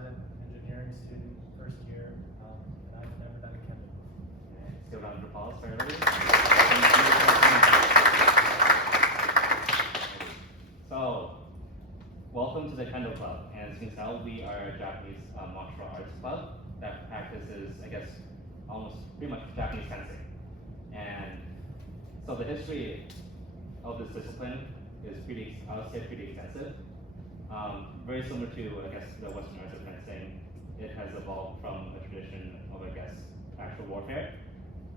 design and engineering student, first year, and I've never done a kendo. Let's give a round of applause for everybody. So, welcome to the Kendo Club. And as you can tell, we are a Japanese martial arts club that practices, I guess, almost pretty much Japanese fencing. And so the history of this discipline is pretty, I would say, pretty extensive. Very similar to, I guess, the Western arts of fencing. It has evolved from a tradition of, I guess, actual warfare.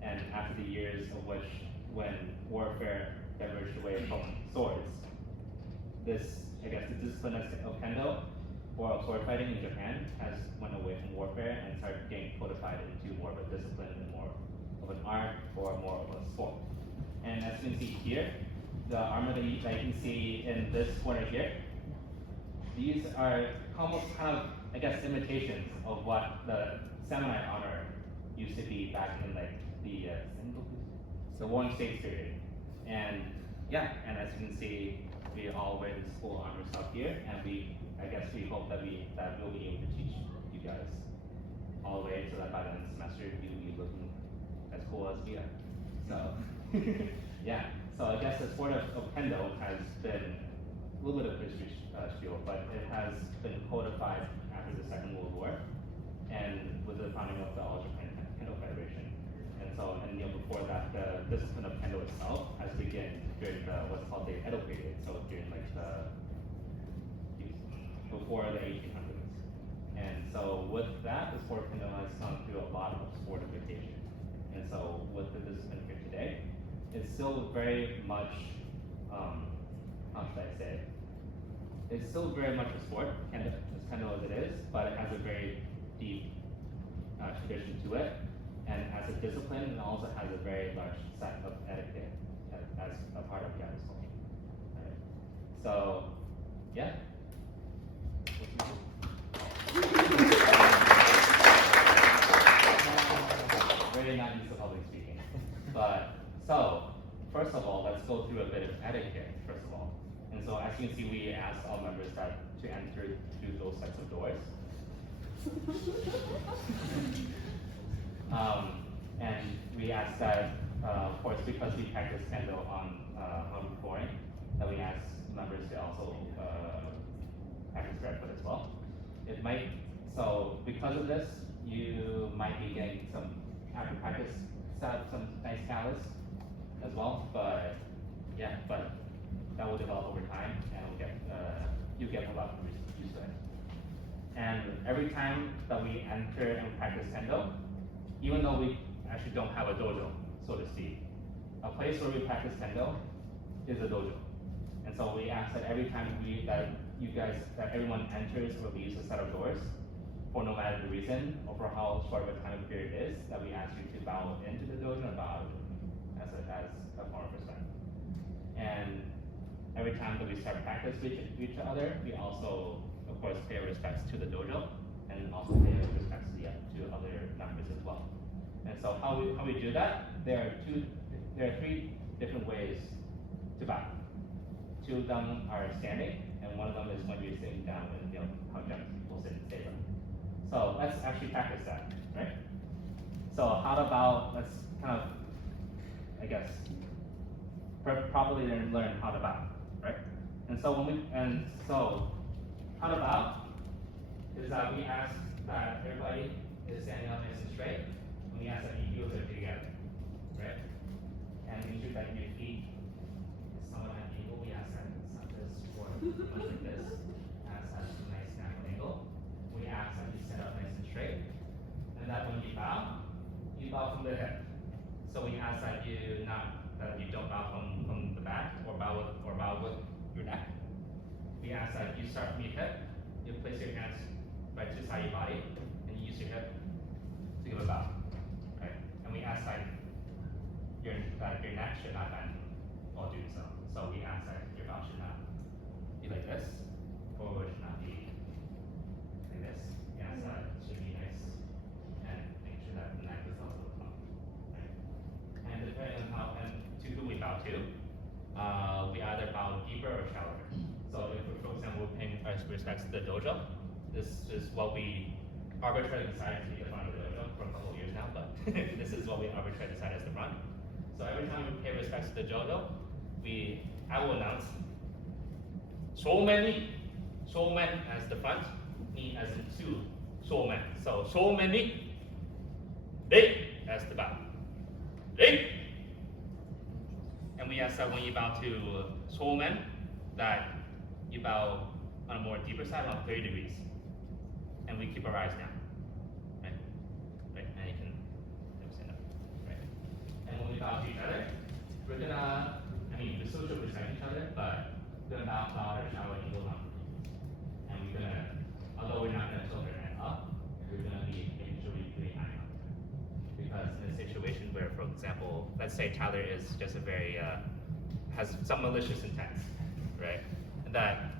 And after the years of which, when warfare diverged away from swords, this, I guess, the discipline of kendo, or of sword fighting in Japan, has went away from warfare and started getting codified into more of a discipline and more of an art or more of a sport. And as you can see here, the armor that you can see in this corner here, these are almost kind of, I guess, imitations of what the samurai armor used to be back in like the Warring States period. And yeah, and as you can see, we all wear this full armor stuff here, and I guess we hope that we'll be able to teach you guys all the way so that by the end of the semester you'll be looking as cool as we are. So yeah, so I guess the sport of kendo has been a little bit of history spiel, but it has been codified after the Second World War and with the founding of the All Japan Kendo Federation. And so, and before that, the discipline of kendo itself has begun during what's called the Edo period, so during like before the 1800s. And so with that, the sport of kendo has gone through a lot of sportification. And so with the discipline here today, it's still very much, how should I say it? It's still very much a sport, kendo, as kendo as it is, but it has a very deep tradition to it. And as a discipline, it also has a very large set of etiquette as a part of Japanese culture. Right? So, yeah. Really not used to public speaking. But, so, first of all, let's go through a bit of etiquette, first of all. And so, as you can see, we asked all members to enter through those sets of doors. And we asked that, of course, because we practice kendo on flooring, that we ask members to also practice barefoot as well. It might, so because of this, you might be getting some, after practice, some nice callus as well, but yeah, but that will develop over time and we'll get, you get a lot used to it. And every time that we enter and practice kendo, even though we actually don't have a dojo, so to speak, a place where we practice kendo is a dojo. And so we ask that every time that everyone enters or leaves a set of doors, for no matter the reason or for how short of a time period it is, that we ask you to bow into the dojo and bow out as a form of respect. And every time that we start practice with each other, we also, of course, pay respects to the dojo and also pay respects to other members as well. And so how we do that, there are three different ways to bow. Two of them are standing, and one of them is when you're sitting down and how Japanese people sit and stay. So let's actually practice that, right? So how about, let's kind of, I guess, properly learn how to bow, right? And so how to bow is that we ask that everybody is standing up nice and straight. And we ask that your heels are together, right? And make sure that your feet is somewhat at an angle. We ask that it's not this or much like this. As a nice natural angle. We ask that you sit up nice and straight. And that when you bow from the hip. So we ask that you don't bow from the back or bow with your neck. We ask that you start from your hip. You place your hands right beside your body, and you use your hip to give a bow, right? And we ask that your neck should not bend while doing so. So we ask that your bow should not be like this, or it should not be like this. We ask that it should be nice, and make sure that the neck is also up, right? And depending on to who we bow to, we either bow deeper or shallower. So if, for example, we're paying our respects to the dojo, this is what what we arbitrarily decided to be the front of the dojo for a couple of years now, but this is what we arbitrarily decided as the front. So every time we pay respects to the dojo, I will announce Shoumen as the front, ni as in two shoumen. So Shoumen ni, Rei as the bow. Rei. And we ask that when you bow to shoumen, that you bow on a more deeper side, around 30 degrees. And we keep our eyes down. Right? Right, and you can stand up. Right. And when we bow to each other, we're gonna, we still should respect each other, but we're gonna bow our shower angle down. And we're gonna, although we're not gonna tilt our head up, we're gonna be making sure we put eye contact. Because in a situation where, for example, let's say Tyler is just a very, has some malicious intent, right? That,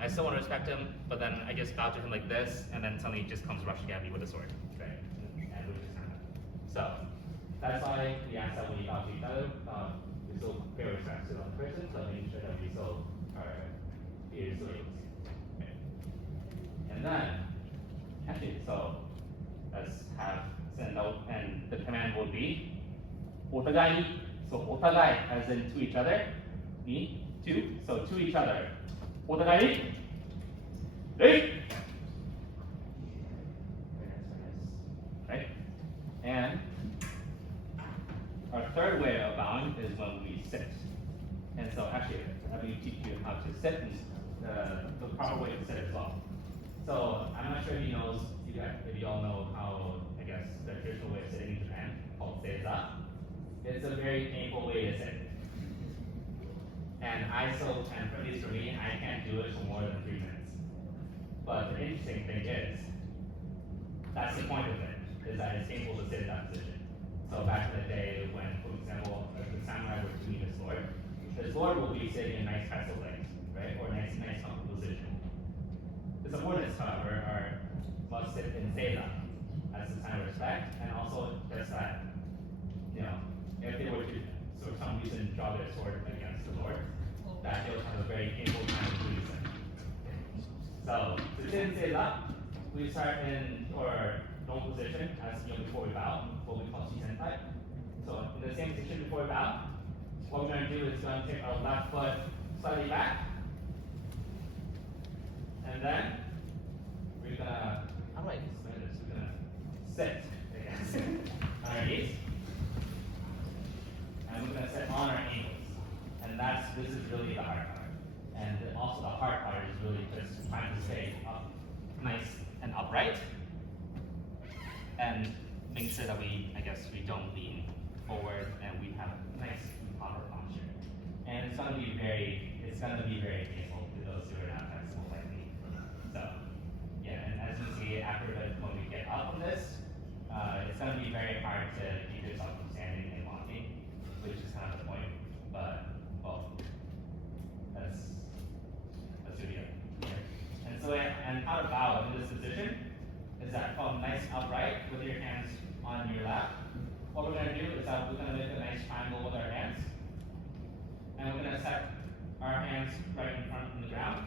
I still want to respect him, but then I just bow to him like this, and then suddenly he just comes rushing at me with a sword, right? And we just kind of. So, that's why we ask that when we bow to each other, we still pay respect to the other person, so making sure that we still are ears right? And then, actually, so let's have send out, and the command will be otagai ni. So otagai as in to each other, ni, to, so to each other. Otagai ni, rei. Right? And our third way of bowing is when we sit. And so actually, let me teach you how to sit and the proper way to sit as well. So I'm not sure if you all know how, I guess, the traditional way of sitting in Japan, called seiza. It's a very painful way to sit. And at least for me, I can't do it for more than 3 minutes. But the interesting thing is, that's the point of it, is that it's painful to sit in that position. So back in the day when, for example, the samurai were doing the sword will be sitting in nice pretzel legs, right? Or nice comfortable position. The subordinates, however, must sit in seiza as a sign of respect, and also just that, if they were to, for some reason, draw their sword against the Lord, that they would have a very painful time of doing so. So, to sit in seiza, we start in our normal position as before we bow, what we call Shisentai. So, in the same position before we bow, what we're going to do is going to take our left foot slightly back, and then we're gonna, how do I explain this? We're gonna sit again on our knees, and we're gonna sit on our ankles. And this is really the hard part. And also the hard part is really just trying to stay up, nice and upright, and make sure that we don't lean forward and we have a nice proper posture. And it's gonna be very painful to those who are not flexible like me. So, yeah, and as you see, when we get up on this, it's going to be very hard to keep yourself from standing and walking, which is kind of the point. But, well, that's really it. And so, and how to bow in this position is that from nice upright with your hands on your lap. What we're going to do is that we're going to make a nice triangle with our hands, and we're going to set our hands right in front of the ground.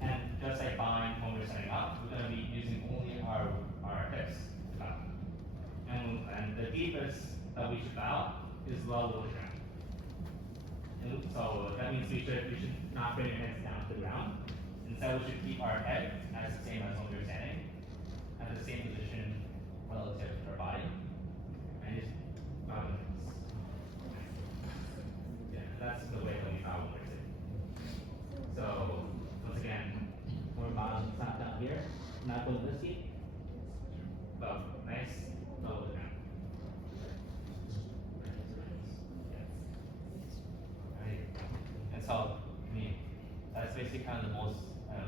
And just like bowing when we're setting up, we're going to be using only our hips to bow. And the deepest that we should bow is level with the ground. And so that means we should not bring our hands down to the ground. Instead, we should keep our head as the same as when we're standing, at the same position relative to our body. And just bow the hips. Yeah, that's the way that we bow when we're sitting. So, once again, more bottom top down here, not going this deep, but nice, low to the ground. Right. And so, that's basically kind of the most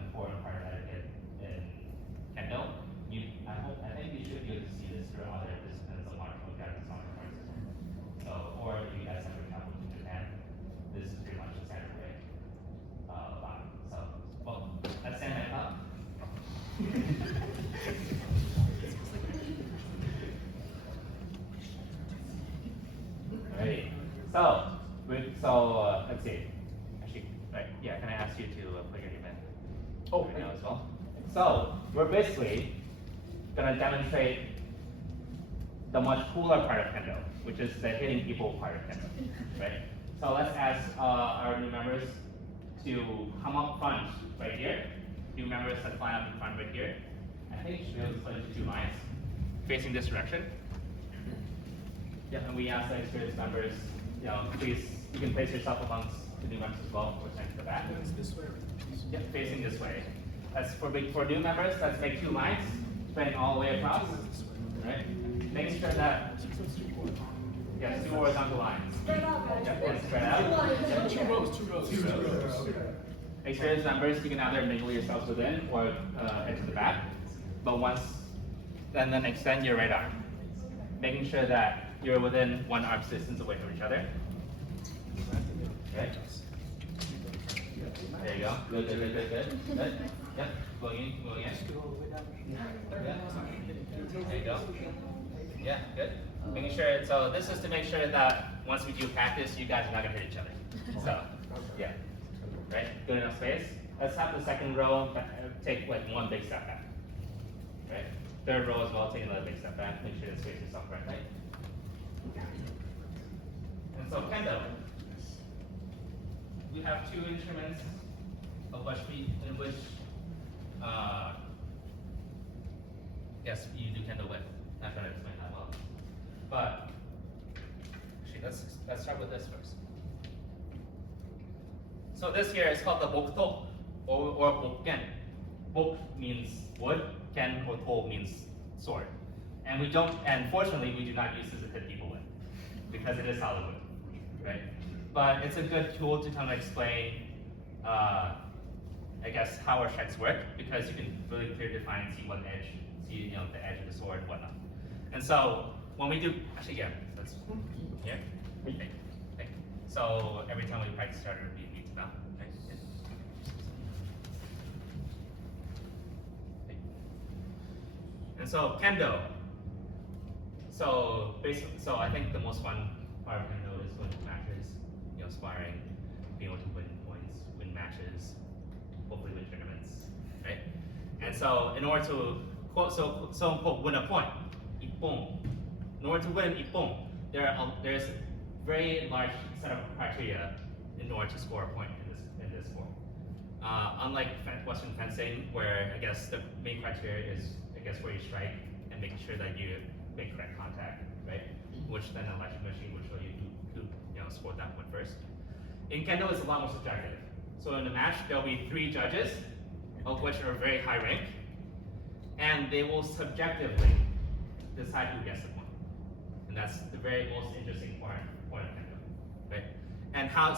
important part of etiquette in Kendo. I think you should be able to see this for other disciplines of martial arts, martial arts as well. So, or if you guys ever travel to Japan, this is pretty much the standard way. So, well, let's stand back up. Alrighty. So let's see. Actually, right? Yeah. Can I ask you to put your name in? Oh, right now as well. So we're basically gonna demonstrate the much cooler part of Kendo, which is the hitting people part of Kendo, right? So let's ask our new members to come up front right here. New members that line up in front right here. I think you should be able to split into 2 lines facing this direction. Yeah, and we ask the experienced members, please, you can place yourself amongst the new members as well, or next to the back. This way. Yeah, facing this way. That's for new members, let's make 2 lines, spreading all the way across. Right? Making sure that, yes, 2 horizontal lines. Spread out, guys. Yeah, and spread out. Two rows. Experienced members, you can either mingle yourselves within or head to the back. But and then extend your right arm. Making sure that you're within 1 arm's distance away from each other. Okay. There you go. Good. Good. Yep. Going in. Yeah. There you go. Yeah, good. Making sure, so this is to make sure that once we do practice, you guys are not gonna hit each other. So, yeah. Right? Good enough space. Let's have the second row take like 1 big step back. Right? Third row as well, take another big step back. Make sure to space yourself correctly. And so Kendo, we have 2 instruments of in which yes, you do Kendo with. Not trying to explain that well. But actually let's start with this first. So this here is called the bokto or bokken. Bok means wood, ken or to means sword. And fortunately we do not use this to hit people with, because it is solid wood, right? But it's a good tool to kind of explain, I guess, how our strikes work, because you can really clearly define and see what edge, the edge of the sword and whatnot. And so when we do, actually, yeah, that's here. Okay. So every time we practice starter, we need to mount. Okay. And so Kendo. So basically, I think the most fun part of Kendo is winning matches, sparring, being able to win points, win matches, hopefully win tournaments, right? And so in order to quote win a point, ippon. In order to win ippon, there's a very large set of criteria in order to score a point in this form. Unlike Western fencing, where I guess the main criteria is where you strike and making sure that you make correct contact, right? Which then an electric machine will show you who scored that point first. In Kendo, it's a lot more subjective. So in the match, there'll be 3 judges, of which are very high rank, and they will subjectively decide who gets the point. And that's the very most interesting part of Kendo, right? And how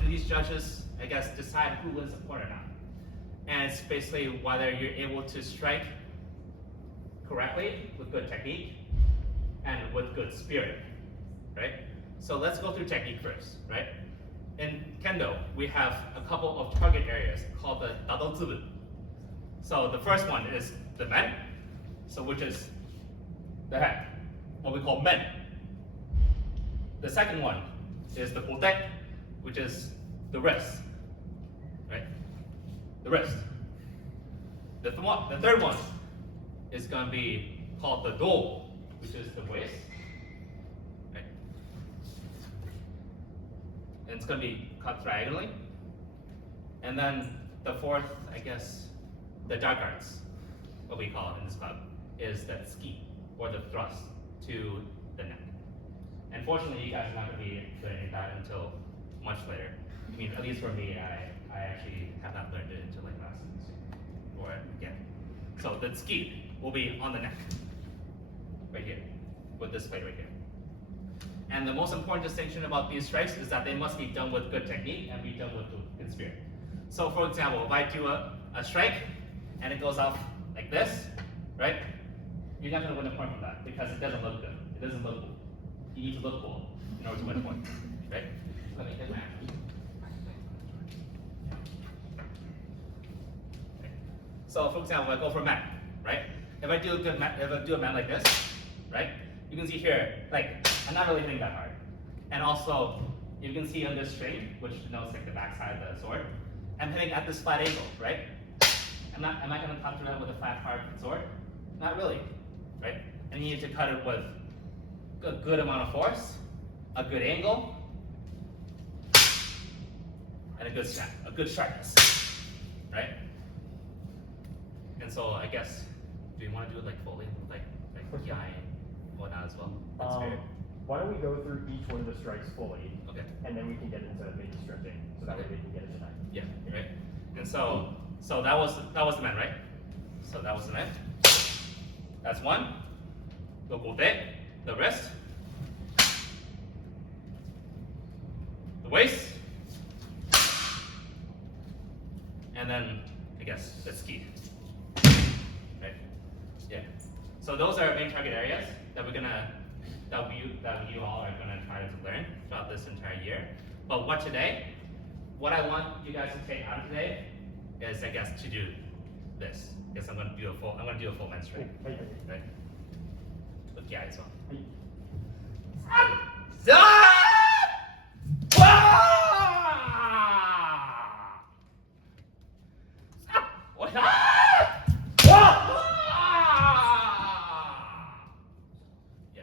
do these judges, I guess, decide who wins the point or not? And it's basically whether you're able to strike correctly with good technique and with good spirit, right? So let's go through technique first, right? In Kendo, we have a couple of target areas called the Dadotsubu. So the first one is the men, which is the head, what we call men. The second one is the bote, which is the wrist, right? The wrist. The third one is going to be called the do, which is the waist, right? And it's going to be cut diagonally. And then the fourth, I guess, the dark arts, what we call it in this club, is the ski, or the thrust to the neck. And fortunately, you guys are not going to be learning that until much later. I mean, at least for me, I actually have not learned it until like last semester, or again. So the ski will be on the neck, right here, with this plate right here. And the most important distinction about these strikes is that they must be done with good technique and be done with good spirit. So for example, if I do a strike and it goes off like this, right? You're not going to win a point from that because it doesn't look good. It doesn't look cool. You need to look cool in order to win a point, right? Let me get my action. Okay. So for example, if I go for a man, right? If I do a man like this, right? You can see here, like, I'm not really hitting that hard. And also, you can see on this string, which denotes like the back side of the sword, I'm hitting at this flat angle, right? Am I gonna cut through that with a flat hard sword? Not really, right? And you need to cut it with a good amount of force, a good angle, and a good sharpness, right? And so I guess, do you want to do it like fully, like PI and whatnot as well? That's fair. Why don't we go through each one of the strikes fully, Okay. and then we can get into maybe stretching, so that way we can get it tonight. Yeah, right. And so that was the man, right? So that was the man. That's one. The gote, the wrist, the waist, and then I guess the ski. Right? Yeah. So those are our main target areas that you all are gonna try to learn throughout this entire year. But what I want you guys to take out of today is, I guess, to do this. Because I'm gonna do a full men's strike, right? With Gia as well. Yeah.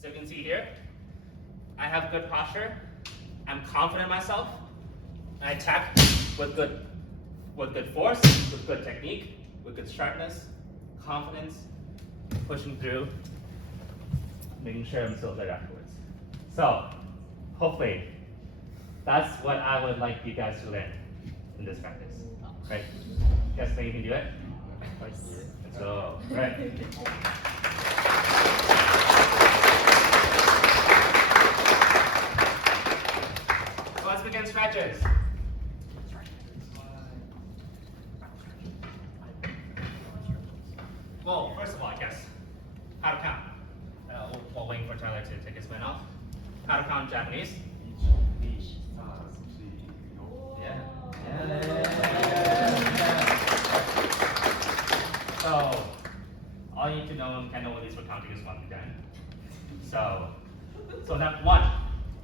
So you can see here, I have good posture. I'm confident in myself. I attack with good force, with good technique, with good sharpness, confidence, pushing through, making sure I'm still there afterwards. So, hopefully, that's what I would like you guys to learn in this practice. Right? You guys think you can do it? Let's go. Right. So let's begin stretches. Well, first of all, I guess, how to count. While waiting for Tyler to take his pen off. How to count in Japanese? Yeah. So, all you need to know in Kendo, at least for counting, is 1 to 10. So that 1,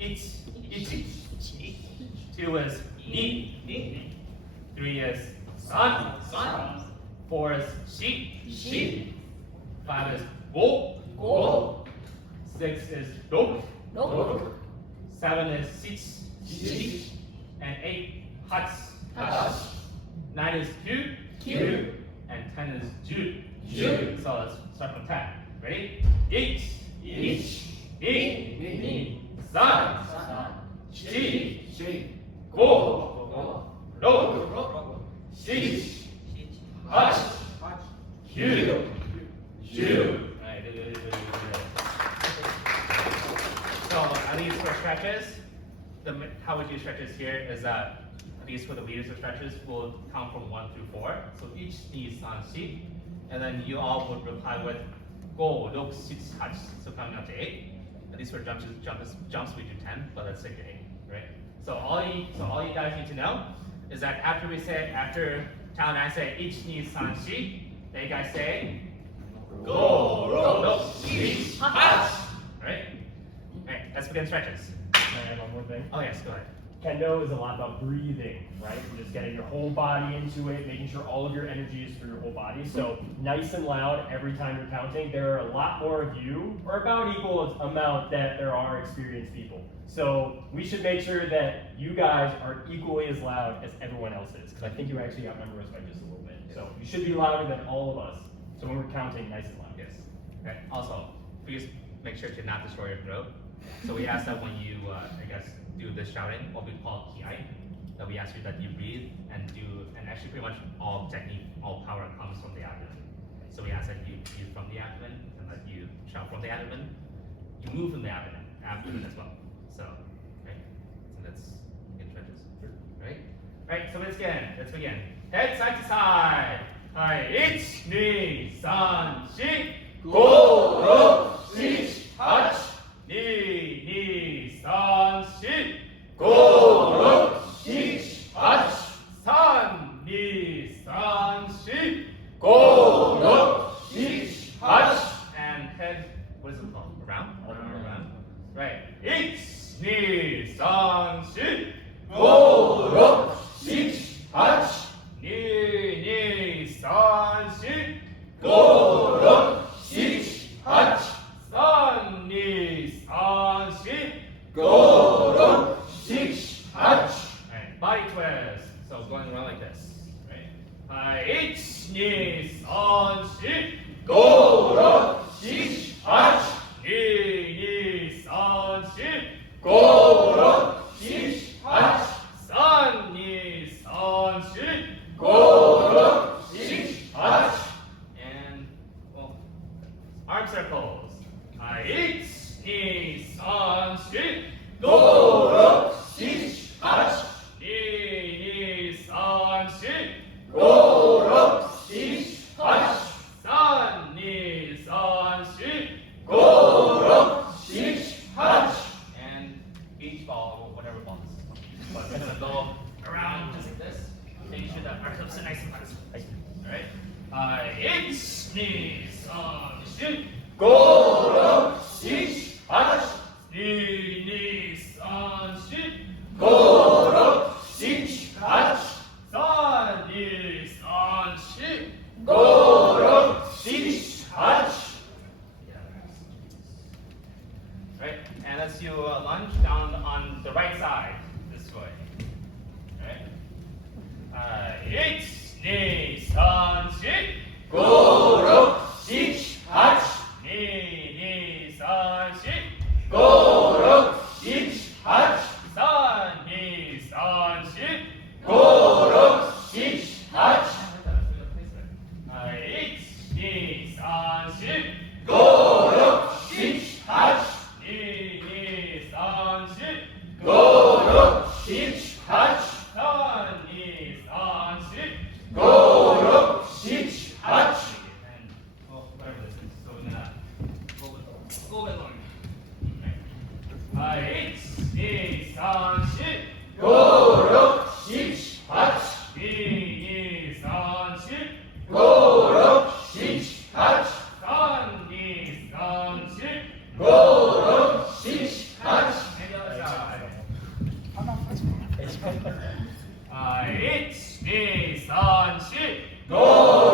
ichi. 2 is ni. 3 is san. 4 is shi. 5 is go. 6 is dok. 7 is sich. And 8, hats. 9 is kyu. And 10 is ju. So let's start from 10. Ready? Ich. Ni. San. Shi. Go. Rok. Shish. Hach. Kyu. Ju. Right, good. So at least for stretches, how we do stretches here is that at least for the leaders of stretches, we'll count from 1 through 4. So each ni, san, shi, and then you all would reply with go, rok, shish, hach. So coming up to 8. At least for jumps we do 10, but let's take 8, right? So all you guys need to know is that after Tal and I say each ni, san, shi, then you guys say go, rok, shish, hach. Right? Alright, let's begin stretches. Can I add one more thing? Oh yes, go ahead. Kendo is a lot about breathing, right? Just getting your whole body into it, making sure all of your energy is for your whole body. So nice and loud every time you're counting. There are a lot more of you, or about equal amount that there are experienced people. So we should make sure that you guys are equally as loud as everyone else is, because I think you actually outnumber us by just a little bit. So you should be louder than all of us. So when we're counting, nice and loud. Yes. Okay. Also, please make sure to not destroy your throat. So we ask that when you, do this shouting, what we call kiai, that we ask you that you breathe and actually pretty much all technique, all power comes from the abdomen. So we ask that you breathe from the abdomen and that you shout from the abdomen. You move from the abdomen as well. So, right? So that's good stretches. Right? Right, so let's begin. Head side to side. Hi, ich, ni, san, shi, go, rok, shish, hach. Ni, san, shi, go, rok, shish, hach. San, ni, san, shi, go, rok, shish, hach. And head, what is it called? Around? Around. Right. Ich, ni, san, shi, go, rok, shish, hach. Ni, san, arm circles. Eat, knees on street. Go up, teach, touch. Knees on street. Go up, teach, touch. Sun, knees on street. Go up, teach, touch. And beach ball or whatever ball this is. But we're gonna go around just like this, making sure that our hips are nice and flexible. Alright? Eat, knees on street. Go up, teach, touch. Knees on street. Go up, teach, touch. Sun, knees on street. Go up, teach, touch. Right, and let's do a lunge down on the right side, this way. Right? Eight, knees on street. Go up, teach, touch. Knees on street. Go up, teach, touch. Sun, knees on street. Go up, teach, touch. Eight, knees on street. Go up, teach, touch. Knees on street. Go up, teach, touch. Sun, knees on street. Go up, teach, touch. And well, whatever this is, so we're gonna go a little bit longer. Eight, knees on street. Go up, teach, touch. Knees on street. Go up, teach, touch. Sun, knees on street. Go up, teach, touch. And the other side. Eight, knees on street. Go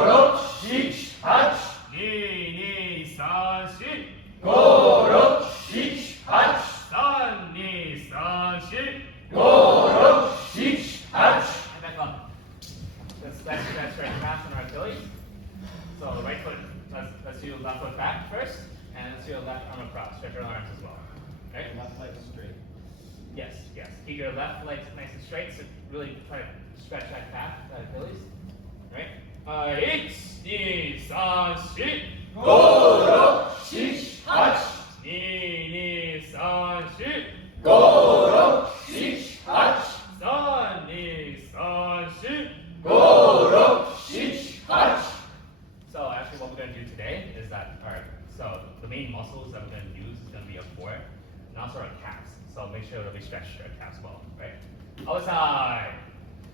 up, teach, touch. Knees on street. Go up, teach, touch. Sun, knees on street. Go up, teach, touch. And back up. Let's stretch fast on our Achilles. So the right foot, let's do left foot back first, and let's do left arm across. Stretch our arms as well. Right? Left leg straight. Yes, yes. Keep your left leg nice and straight, so really try to stretch that calf, that Achilles. Right? Eight, knees on street. Go up, teach, touch. Knees on street. Go up, teach, touch. Sun, knees on street. Go up, teach, touch. So actually what we're going to do today is that, alright, so the main muscles that we're going to use is going to be our core and also our calves. So make sure that we stretch our calves well, right? Other side.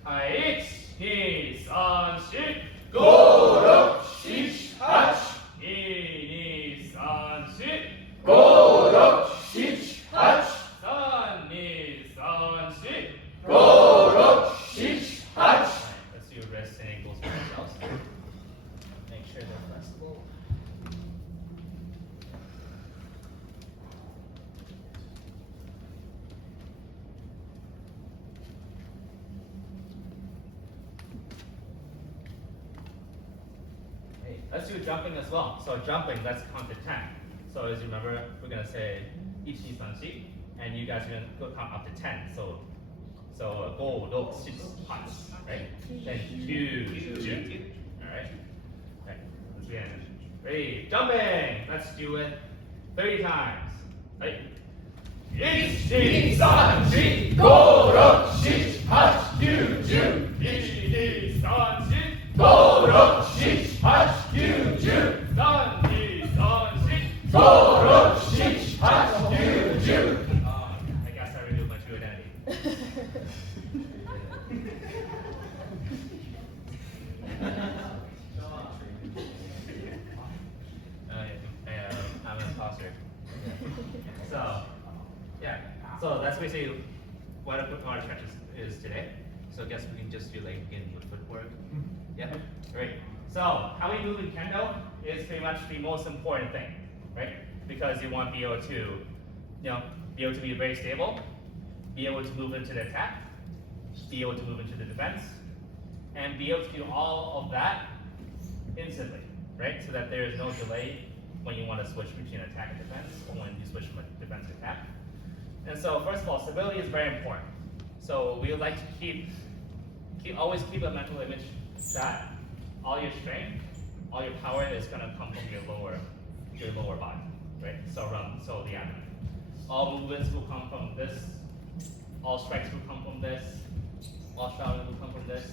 Eight, knees on street. Go up, teach, touch. Knees on street. Go up, teach, touch. Sun, knees on street. Go up, teach, touch. Let's do wrists and ankles for ourselves. Make sure they're flexible. Hey, let's do jumping as well. So jumping, let's count to 10. So as you remember, we're gonna say each knee on seat, and you guys are gonna go count up to 10. So go, do, sit, punch, right? Then two. All right. Okay. Let's begin. Ready? Jumping. Let's do it 30 times. Right. Each knee on seat. Go up, sit, punch, two. Each knee on seat. Go up, sit, punch, two. Sun, knees on seat. Go up, sit, punch, two. I guess I revealed my true identity. I'm an imposter. So, yeah. So that's basically what our stretch is today. So I guess we can just do like begin with footwork. Yeah. Great. So how we move in kendo is pretty much the most important thing, right? Because you want to be able to, be able to be very stable, be able to move into the attack, be able to move into the defense, and be able to do all of that instantly, right? So that there is no delay when you want to switch between attack and defense, or when you switch from defense to attack. And so first of all, stability is very important. So we would like to always keep a mental image that all your strength, all your power is going to come from your lower your lower body, right? So the abdomen. All movements will come from this. All strikes will come from this. All shouting will come from this.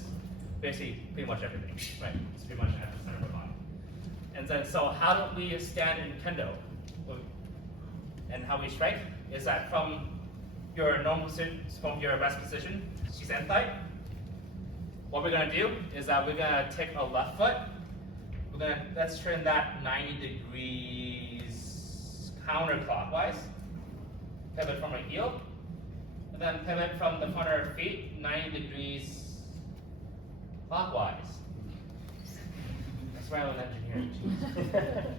Basically, pretty much everything, right? It's pretty much at the center of our body. And then, so how do we stand in kendo? And how we strike is that from your normal position, from your rest position, Shisentai, what we're gonna do is that we're gonna take our left foot. Let's turn that 90 degrees counterclockwise. Pivot from our heel. And then pivot from the front of our feet 90 degrees clockwise. That's why I'm an engineer.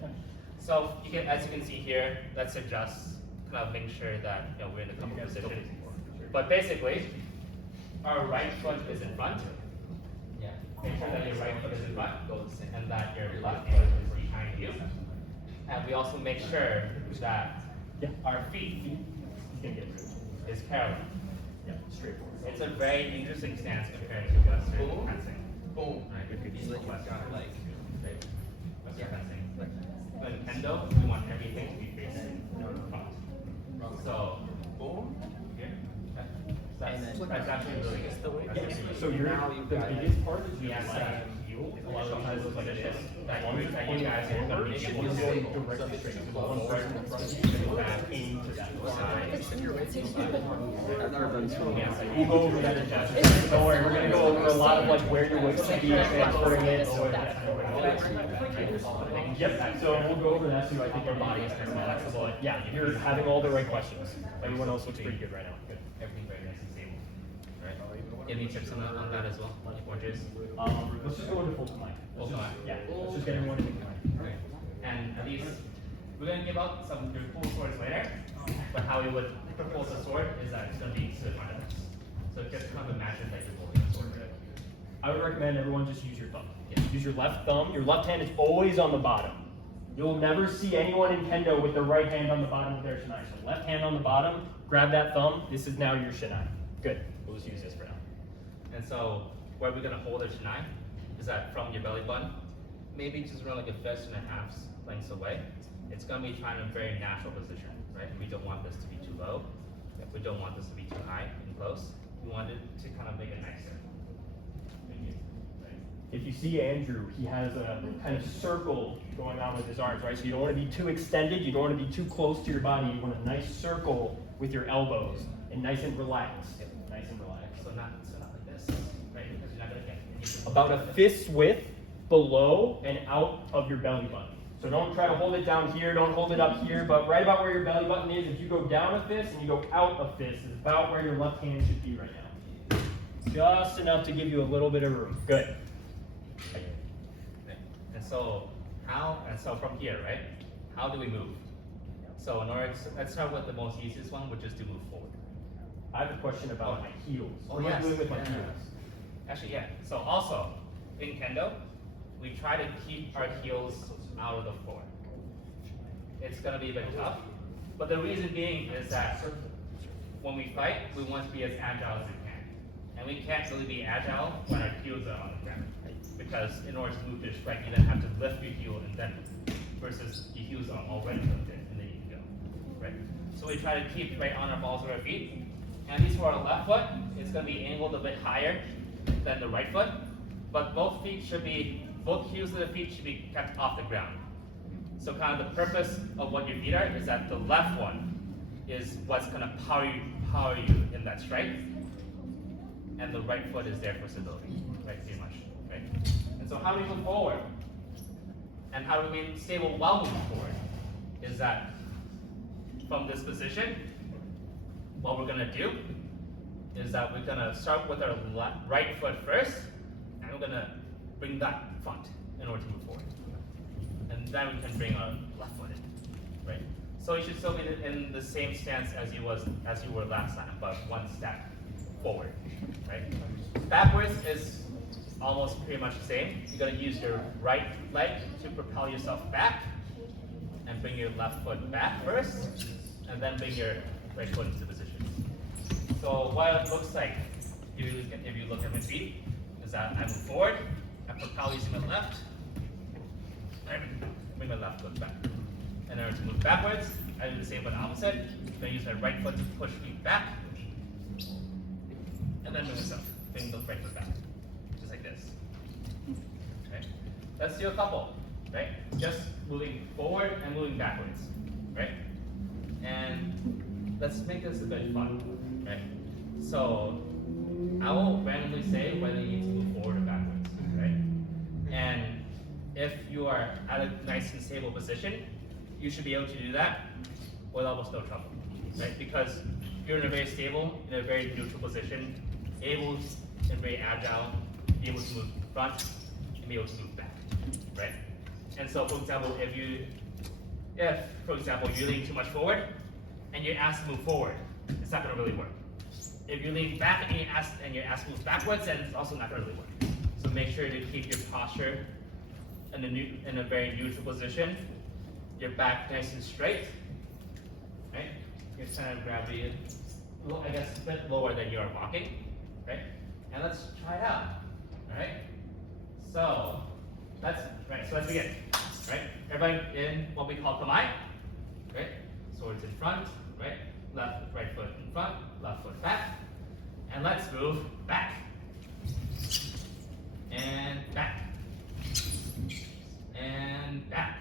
So you can, as you can see here, let's adjust, kind of make sure that we're in the comfortable position. But basically, our right foot is in front. Yeah. Make sure that your right foot is in front, and that your left foot is behind you. And we also make sure that our feet is parallel. Yeah, straightforward. It's a very interesting stance compared to Western fencing. Boom. Right? Like, Western fencing. But in kendo, we want everything to be facing front. So, boom. here. That's actually really good. So the biggest part is your Yes, left heel. A lot of times it's like this. That One you is guys pointing are forward, gonna be able one's to going directly straight. So one person in front of you, and that aim to that side. We'll go over that in just. Don't worry, we're gonna go over a lot of like where your weight should be, transferring it. Yep, so we'll go over that too. I think everybody is pretty flexible. Yeah, you're having all the right questions. Everyone else looks pretty good right now. Good. Everything very nice and stable. Right? Any tips on that as well? Or just Let's just go into full command. Full command. Yeah, let's just get everyone into command. okay. And at least we're gonna give out some your full swords later. But how we would propose a sword is that it's gonna be to the front of us. So it just kind of imagine that you're holding a sword. I would recommend everyone just use your thumb. Yeah. Use your left thumb. Your left hand is always on the bottom. You'll never see anyone in kendo with their right hand on the bottom of their shinai. So left hand on the bottom, grab that thumb. This is now your shinai. Good. We'll just use this for now. And so where we're gonna hold our shinai is that from your belly button, maybe just around like a fist and a half lengths away. It's gonna be trying a very natural position, right? We don't want this to be too low. We don't want this to be too high and close. We want it to kind of make it nicer. If you see Andrew, he has a kind of circle going on with his arms, right? So you don't want to be too extended, you don't want to be too close to your body. You want a nice circle with your elbows and nice and relaxed. Nice and relaxed. So not like this, right? Because you're not gonna get About a fist width below and out of your belly button. So don't try to hold it down here, don't hold it up here, but right about where your belly button is, if you go down a fist and you go out a fist, is about where your left hand should be right now. Just enough to give you a little bit of room. Good. And so from here, right? How do we move? So in order to, let's start with the most easiest one, which is to move forward. I have a question about my heels. Oh, What am I yes. doing with my Yeah. heels? Actually, yeah. So also, in kendo, we try to keep our heels out of the floor. It's gonna be a bit tough, but the reason being is that when we fight, we want to be as agile as we can. And we can't really be agile when our heels are on the ground. Because in order to move to a strike, you then have to lift your heel and then move. Versus your heels are already lifted and then you can go. Right? So we try to keep right on our balls of our feet. And these for our left foot, it's gonna be angled a bit higher than the right foot. But both heels of the feet should be kept off the ground. So kind of the purpose of what your feet are is that the left one is what's gonna power you in that strike. And the right foot is there for stability, right, pretty much, right? And so how do we move forward? And how do we remain stable while moving forward? Is that from this position, what we're gonna do is that we're gonna start with our right foot first, and we're gonna bring that front in order to move forward. And then we can bring our left foot in, right? So you should still be in the same stance as you were last time, but one step forward, right? Backwards is almost pretty much the same. You're gonna use your right leg to propel yourself back, and bring your left foot back first, and then bring your right foot into position. So what it looks like, if you look at my feet, is that I move forward, I propel using my left, and bring my left foot back. in order to move backwards. I do the same for the opposite. I'm going to use my right foot to push feet back, and then move myself, bring the right foot back, just like this. Okay? Let's do a couple, right? Just moving forward and moving backwards, right? And let's make this a bit fun, right? So I will randomly say whether you need to move forward or backwards, right? And if you are at a nice and stable position, you should be able to do that with almost no trouble, right? Because you're in a very stable, in a very neutral position, able and very agile, be able to move front and be able to move back, right? And so, for example, if for example, you lean too much forward and you're asked to move forward, it's not going to really work. If you lean back and you're asked to move backwards, then it's also not going to really work. So make sure to keep your posture in a very neutral position. Your back nice and straight, right? Your center of gravity is, I guess, a bit lower than you are walking, right? And let's try it out, all right? So let's begin, right? Everybody in what we call Kamae, right? Swords in front, right? Right foot in front, left foot back, and let's move back and back and back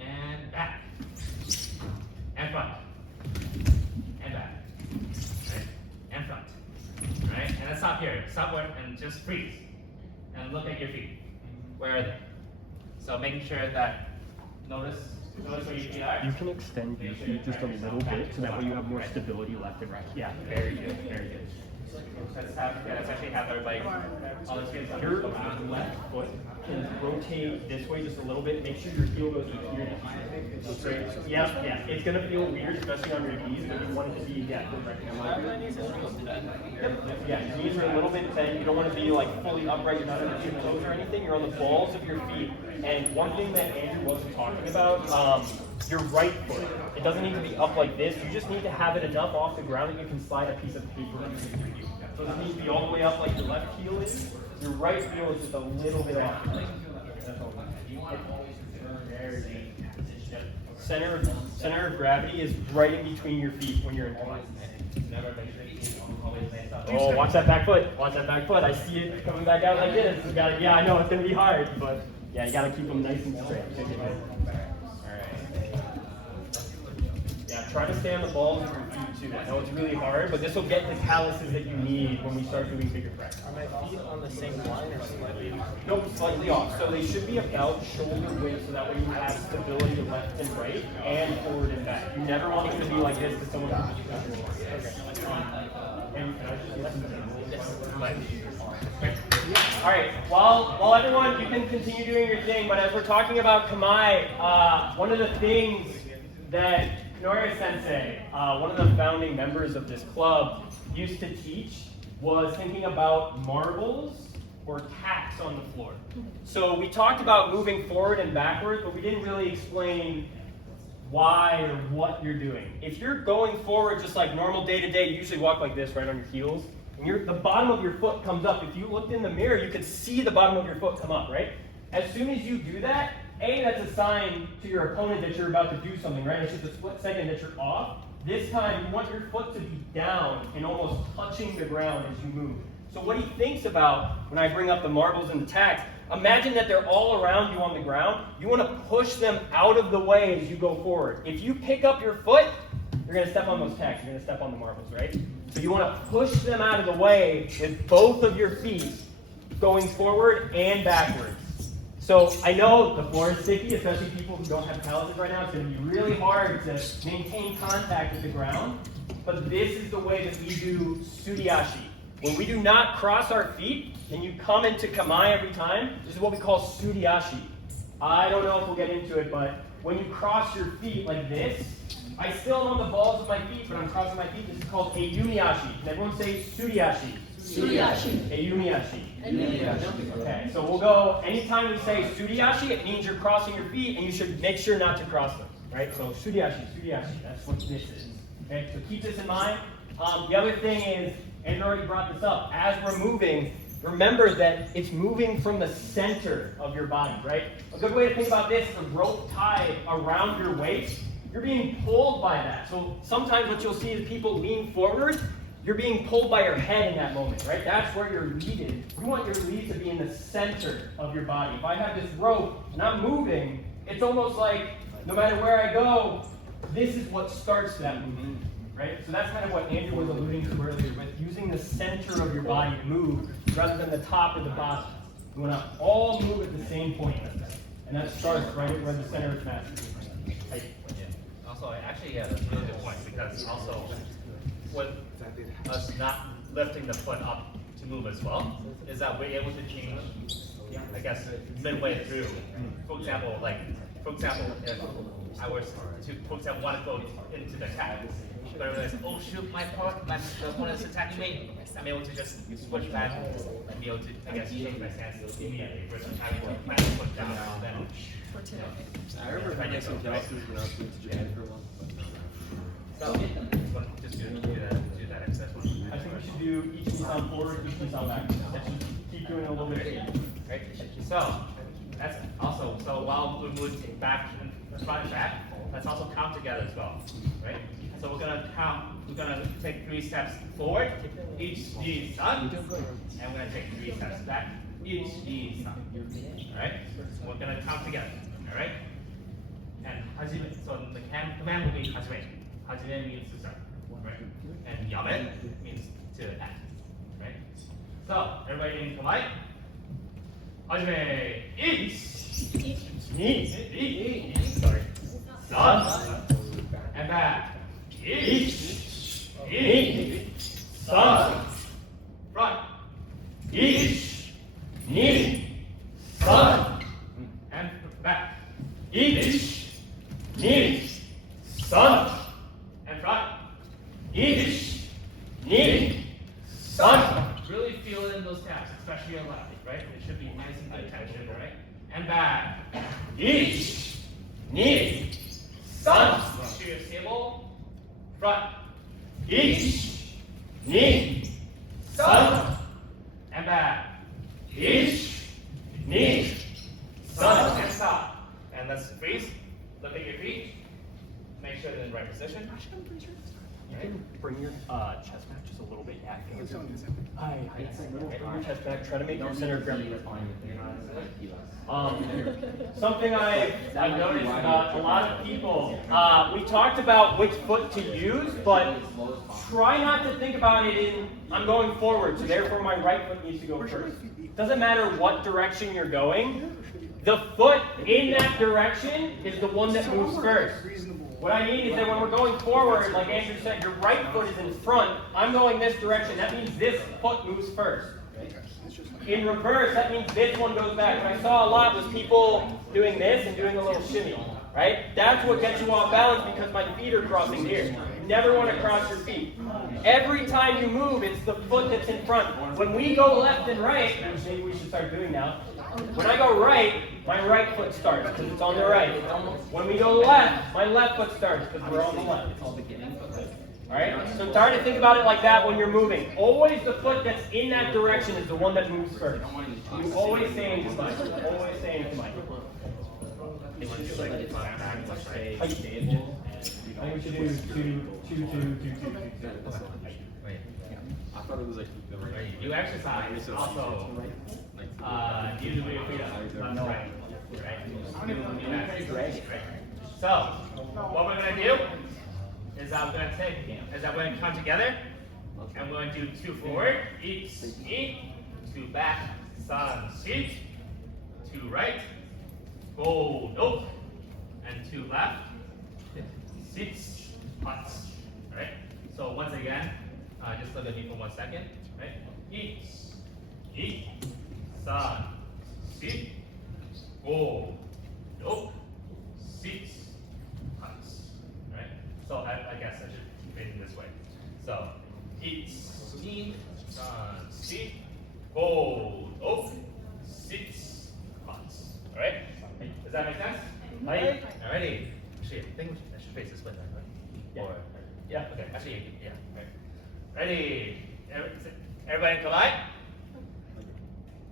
and back and front and back, right? And front, right? And let's stop here. Stop where and just freeze and look at your feet. Where are they? So making sure that notice where your feet are. You can extend your feet just a little bit so that way you have more stability left and right. Yeah, very good, very good. Let's actually have everybody on the skin. Your left foot can rotate this way just a little bit. Make sure your heel goes to here. Straight. Yeah. It's gonna feel weird, especially on your knees, but you want it to be right. Yeah, your knees are a little bit bent. You don't want to be like fully upright. You're not on your toes or anything. You're on the balls of your feet. And one thing that Andrew wasn't talking about, your right foot. It doesn't need to be up like this. You just need to have it enough off the ground that you can slide a piece of paper underneath your heel. So it needs to be all the way up like your left heel is. Your right heel is just a little bit off. Center of gravity is right in between your feet when you're in place. Oh, watch that back foot. Watch that back foot. I see it coming back out like this. You gotta, yeah, I know it's gonna be hard, but yeah, you gotta keep them nice and straight. Yeah, try to stay on the balls of your feet too. I know it's really hard, but this will get the calluses that you need when we start doing bigger practice. Are my feet on the same line or slightly? Nope, slightly off. So they should be about shoulder width so that way you have stability left and right and forward and back. You never want it to be like this because someone will put you down. And I just listen to all right, while everyone, you can continue doing your thing, but as we're talking about Kamae, one of the things that Kanoria Sensei, one of the founding members of this club, used to teach was thinking about marbles or tacks on the floor. So we talked about moving forward and backwards, but we didn't really explain why or what you're doing. If you're going forward just like normal day-to-day, you usually walk like this, right on your heels. And the bottom of your foot comes up. If you looked in the mirror, you could see the bottom of your foot come up, right? As soon as you do that, that's a sign to your opponent that you're about to do something, right? It's just a split second that you're off. This time, you want your foot to be down and almost touching the ground as you move. So what he thinks about when I bring up the marbles and the tacks, imagine that they're all around you on the ground. You want to push them out of the way as you go forward. If you pick up your foot, you're going to step on those tacks. You're going to step on the marbles, right? So you want to push them out of the way with both of your feet going forward and backwards. So I know the floor is sticky, especially people who don't have calluses right now. It's going to be really hard to maintain contact with the ground. But this is the way that we do Tsudiashi. When we do not cross our feet, and you come into Kamae every time, this is what we call Tsudiashi. I don't know if we'll get into it, but when you cross your feet like this, I still am on the balls of my feet, but I'm crossing my feet. This is called a Yumiashi. Can everyone say Tsudiashi? Tsudiashi. A Yumiashi. Okay, so we'll go, anytime we say Tsudiashi, it means you're crossing your feet, and you should make sure not to cross them, right? So Tsudiashi, that's what this is. Okay, so keep this in mind. The other thing is, and already brought this up, as we're moving, remember that it's moving from the center of your body, right? A good way to think about this, the rope tied around your waist, you're being pulled by that. So sometimes what you'll see is people lean forward, you're being pulled by your head in that moment, right? That's where your lead is. You want your lead to be in the center of your body. If I have this rope and I'm moving, it's almost like no matter where I go, this is what starts that movement, right? So that's kind of what Andrew was alluding to earlier with using the center of your body to move rather than the top or the bottom. You want to all move at the same point, and that starts right where the center of mass is. Right? Also, actually, yeah, that's a really good point because also with us not lifting the foot up to move as well, is that we're able to change, I guess, midway through. For example, if I was to, for example, want to go into the attack, but I realize, oh shoot, my opponent is attacking me. I'm able to just switch back and be able to, I guess, change my stance immediately versus having to plant my foot down and then. I remember having some classes when I was going to Japan for a while. So, just do that exercise one. I think we should do each knee sound forward, each knee sound back. Let's just keep doing a little bit. Right. So that's also while we move back and front and back, let's also count together as well. Right? So we're gonna count, we're gonna take 3 steps forward, each knee sun, and we're gonna take 3 steps back, each knee sun. Alright? So we're gonna count together. Alright? And hajime, so the command will be hajime. Hajime means to start. Right? And yame means to end. Right? So everybody in polite. Hajime, each knee, sorry, sun, and back. Each knee, sun, front. Each knee, sun, and back. Each knee, sun, and front. Each knee, sun. Really feel it in those calves, especially your left, right? It should be nice and good tension, right? And back. Each knee, sun. Make sure you're stable. Front. Each knee, sun, and back. Each knee, sun, and stop. And let's freeze. Look at your feet. Make sure they're in the right position. You can bring your chest back just a little bit. Yeah. Hi. Bring your chest back. Try to make your center of gravity fine. Something I've noticed about a lot of people, we talked about which foot to use, but try not to think about it in, I'm going forward, so therefore my right foot needs to go first. Doesn't matter what direction you're going, the foot in that direction is the one that moves first. What I mean is that when we're going forward, like Andrew said, your right foot is in front, I'm going this direction, that means this foot moves first. In reverse, that means this one goes back. What I saw a lot was people doing this and doing a little shimmy, right? That's what gets you off balance because my feet are crossing here. You never want to cross your feet. Every time you move, it's the foot that's in front. When we go left and right, which maybe we should start doing now, when I go right, my right foot starts because it's on the right. When we go left, my left foot starts because we're on the left. Alright? So try to think about it like that when you're moving. Always the foot that's in that direction is the one that moves first. You always say into Mike. Always say into Mike. I think we should do two. Wait. I thought it was like the right. You exercise also. You do your feet up, left and right. Right? So, what we're going to do is I'm going to come together, and we're going to do 2 forward, each knee, 2 back, sun, sit, 2 right, go, nope, and 2 left, sit, putts. Alright? So once again, just look at me for 1 second. Right? Each, sun, sit, go, nope, sit, putts. Right? So I guess I should keep it in this way. So each, sun, sit, go, nope, sit, putts. Alright? Does that make sense? Right? Alrighty. Actually, I think I should face this way, right? Yeah. Or, Yeah. okay, actually, yeah, right. Ready? Everybody in collide?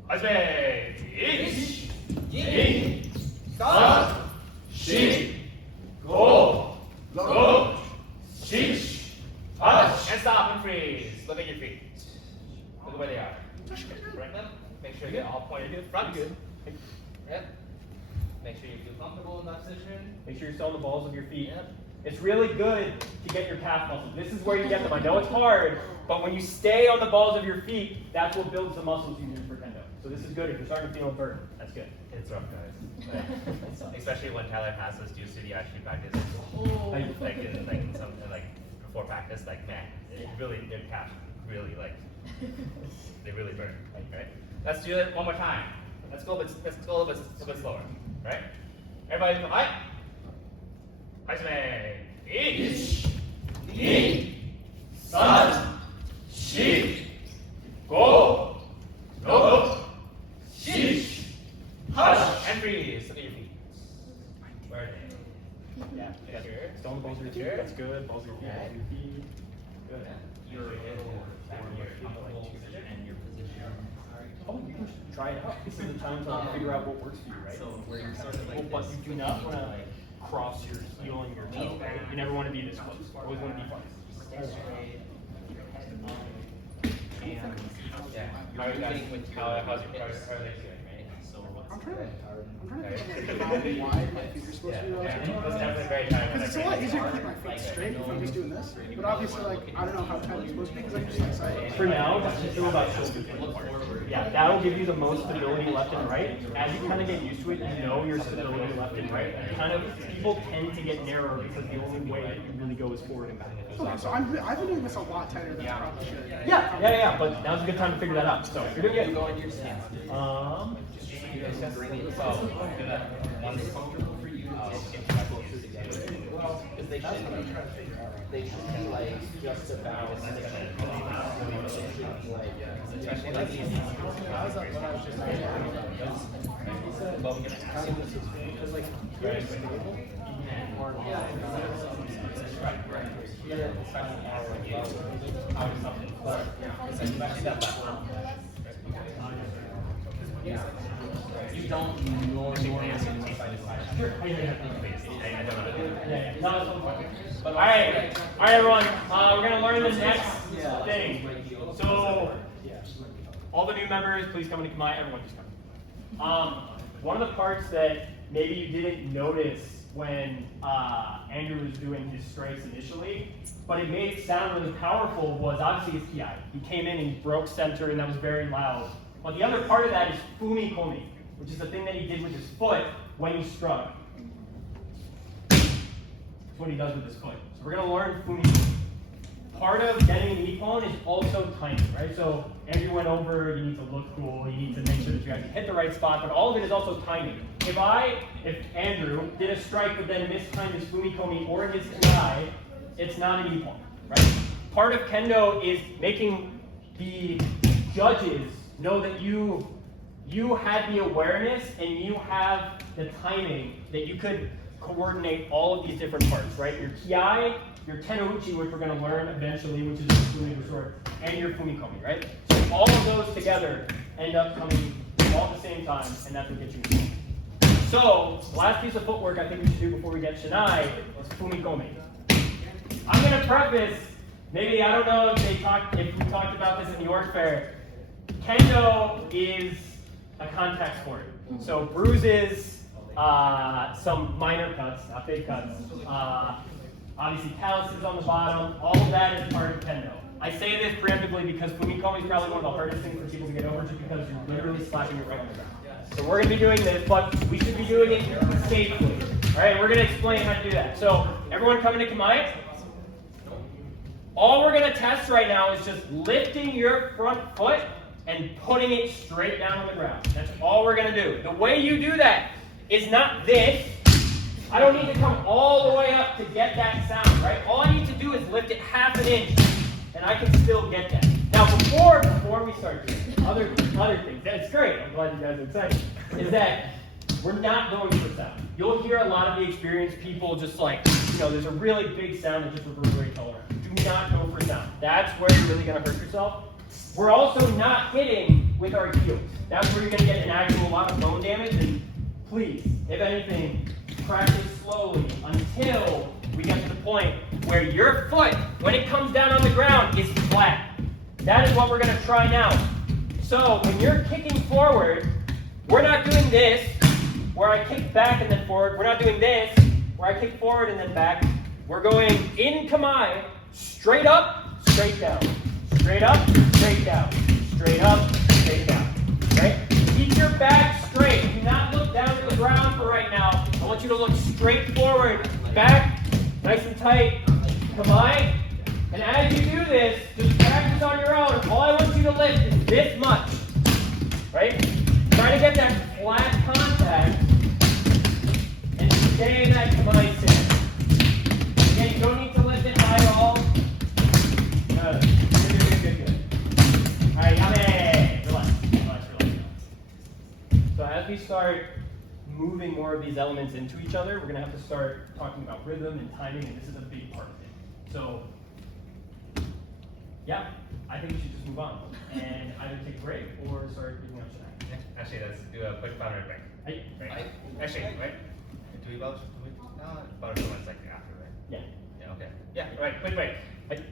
Hajime! Ich! Yin! San! Shi! Go! Go! Shish! Hush! And stop and freeze. Look at your feet. Look at where they are. Correct them. Make sure you get all pointed to the front. Good. Yep. Make sure you feel comfortable in that position. Make sure you're still on the balls of your feet. Yep. It's really good to get your calf muscles. This is where you get them. I know it's hard, but when you stay on the balls of your feet, that's what builds the muscles you need for kendo. So this is good if you're starting to feel a burn. That's good. It's rough, guys. Especially when Tyler has us do studio actually practice. Like in some before practice, like man, it really their calves really they really burn. Right? Let's do it one more time. Let's go a little bit slower. Right? Everybody go high. Hajime! Ich! Yin! San! Shi! Go! No! Shish! Hush! And freeze. Look at your feet. Where are they? Yeah. Here. Still on the balls of your feet. Here. That's good. Balls of your feet. Balls of your feet. Good. You're a little back in your comfortable position and your position. Oh, you can try it out. This is the time to figure out what works for you, right? So where you're sort of like But this, you do not want to cross your heel and your toe, right? You never want to be this close. You always want to be far. stay straight, keep your head on, and yeah. How are you guys? How's your how are they doing? Right. So what's I'm trying to think about how wide my feet are supposed to be. It's definitely very tight. Because it's a lot easier to keep my feet straight if I'm just doing this. But obviously, like, I don't know how tight it's supposed to be because I'm just excited. For now, just feel about shoulder width apart. Yeah, that'll give you the most stability left and right. As you kind of get used to it, you know your stability left and right. People tend to get narrower because the only way that you really go is forward and back. Okay, so I've been doing this a lot tighter than I probably should. Yeah, but now's a good time to figure that out. So you're doing Go good. into your stance. Bring it Once it's comfortable for you, get back closer together. Well, because they should be like just about. Especially like these. How's that when I was just But we're gonna ask you this because like very stable. You don't normally ask me to All right, everyone. We're gonna learn the next thing. So, all the new members, please come into Kamai. Everyone, just come. One of the parts that maybe you didn't notice when Andrew was doing his strikes initially, but it made it sound really powerful, was obviously his ki. He came in and he broke center, and that was very loud. But the other part of that is fumi komi, which is the thing that he did with his foot when he struck. That's what he does with his foot. So we're going to learn fumi komi. Part of getting an ippon is also timing, right? So Andrew went over, you need to look cool, you need to make sure that you actually hit the right spot, but all of it is also timing. If Andrew did a strike but then mistimed his fumi komi or his ki, it's not an ippon, right? Part of kendo is making the judges know that you had the awareness and you have the timing that you could coordinate all of these different parts, right? Your ki, your tenouchi, which we're going to learn eventually, which is the fumi resort, and your fumikomi, right? So all of those together end up coming all at the same time, and that's what gets you. So the last piece of footwork I think we should do before we get Shinai is fumikomi. I'm going to preface, maybe I don't know if we talked about this in the York Fair. Kendo is a contact sport. So bruises, some minor cuts, not big cuts, obviously calluses on the bottom, all of that is part of kendo. I say this preemptively because fumikomi is probably one of the hardest things for people to get over just because you're literally slapping your right on the ground. So we're going to be doing this, but we should be doing it safely. All right, we're going to explain how to do that. So everyone coming to Kamai. All we're going to test right now is just lifting your front foot and putting it straight down on the ground. That's all we're going to do. The way you do that is not this. I don't need to come all the way up to get that sound, right? All I need to do is lift it half an inch, and I can still get that. Now, before we start doing other things, that's great. I'm glad you guys are excited. Is that we're not going for sound. You'll hear a lot of the experienced people just like, there's a really big sound that just reverberates all around. Do not go for sound. That's where you're really going to hurt yourself. We're also not hitting with our heels. That's where you're gonna get an actual lot of bone damage, and please, if anything, practice slowly until we get to the point where your foot, when it comes down on the ground, is flat. That is what we're gonna try now. So when you're kicking forward, we're not doing this, where I kick back and then forward. We're not doing this, where I kick forward and then back. We're going in Kamae, straight up, straight down. Straight up, straight down. Straight up, straight down. Right? Keep your back straight. Do not look down to the ground for right now. I want you to look straight forward. Back, nice and tight. Kamae. And as you do this, just practice on your own. All I want you to lift is this much. Right? Try to get that flat contact and stay in that Kamae sit. Again, you don't need to lift it high at all. Good. Alright, yame. Relax. So as we start moving more of these elements into each other, we're going to have to start talking about rhythm and timing, and this is a big part of it. So, yeah, I think we should just move on and either take a break or start picking up tonight. Actually, let's do a quick 5 minute break. Hey. Right? Actually, right? Do we about for 1 second after, right? Yeah. Yeah, okay. Yeah, right, quick break. Hey.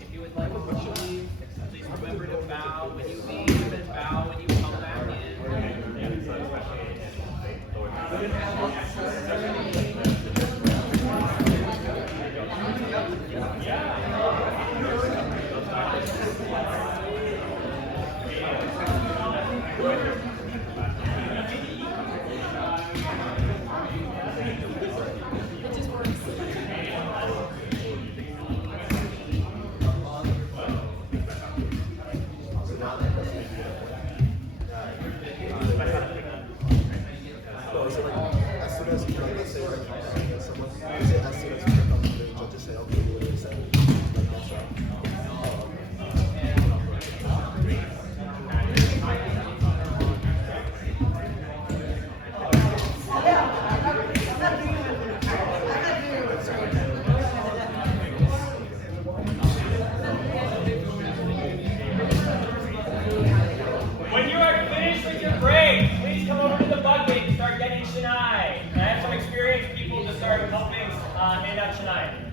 If you would like to leave, please remember to bow when you leave and bow when you come back in. When you are finished with your break, please come over to the bucket and start getting Shinai. I have some experienced people to start helping hand out Shinai.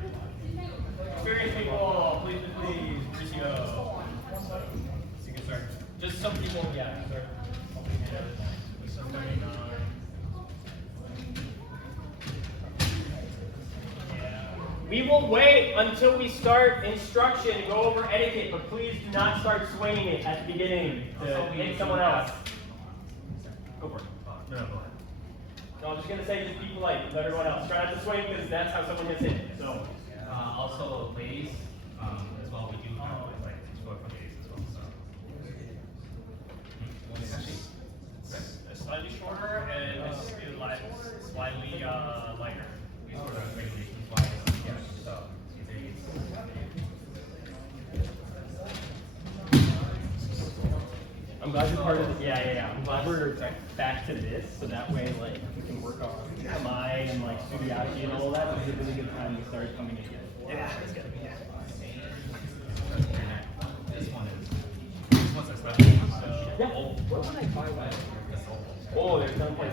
Experienced people, please, Ricio. So you can start. Just some people, yeah, start helping hand out with some going on. We will wait until we start instruction and go over etiquette, but please do not start swinging it at the beginning to hit someone else. Go for it. No, go ahead. No, I'm just going to say just be polite with everyone else. Try not to swing because that's how someone gets hit. So, Also, ladies, as well, we do have like sport for ladies as well. So. It's slightly shorter and it's slightly lighter. These were the regulations why yeah, so I'm glad you're part of it. Yeah. I'm glad we're back to this, so that way, like, we can work on Kamae and like Sugiyashi and all of that. It's a really good time to start coming in. Yeah, it's good. this one's a special Yeah. Where would I buy one? Oh, there's no place.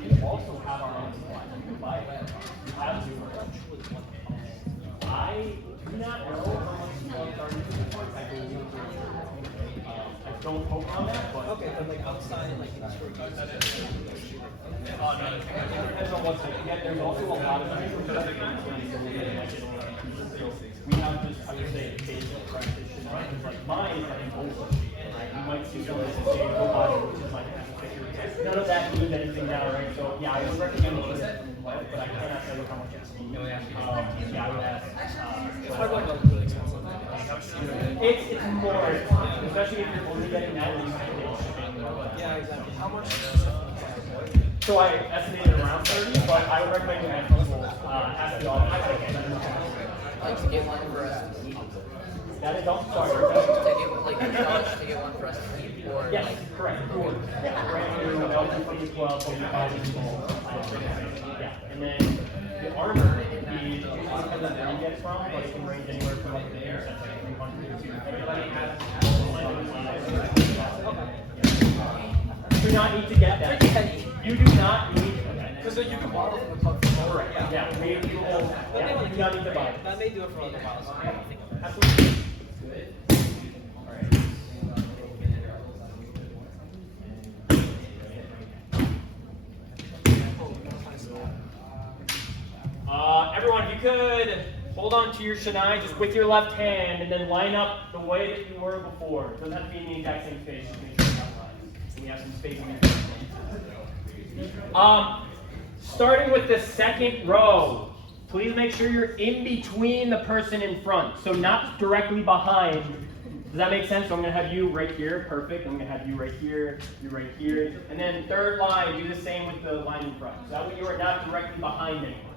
We also have our own supply. You can buy it. We have to. I do not know how much supplies are in the I believe I don't hope on that, but Okay, but like outside, like in the store, Oh, no, it depends on what's like. Yeah, there's also a lot of things. So we have just, I would say, basic practitioner. Like mine are in open. You might see someone that's saying whole body, which is like none of that means anything now, right? So yeah, I would recommend it, but I cannot tell you how much it's means. Yeah, I would ask. it's probably like a really expensive. It's more, especially if you're only getting that in Yeah, exactly. How much? So I estimated around 30, but I would recommend you ask people, ask the office. Like to get one for us to keep. That is also To get like $100 to get one for us to keep, or yes, like correct. Yeah, brand new, no from the club, from your body involved. Yeah, and then the armor is depends on where you get it from, but it can range anywhere from like the that's like 300 to everybody has. You do not need to get that. You do not need that. Because you can borrow from the club for Correct. Yeah, we will. Yeah, you do not need to buy it. That may do it for other models. I don't think of it. Absolutely. Everyone, if you could hold on to your Shanai just with your left hand and then line up the way that you were before. It doesn't have to be in the exact same space, just make sure you have lines. We have some spacing in. Starting with the second row, please make sure you're in between the person in front, so not directly behind. Does that make sense? So I'm going to have you right here, perfect. I'm going to have you right here, you right here. And then third line, do the same with the line in front. So that way you are not directly behind anyone.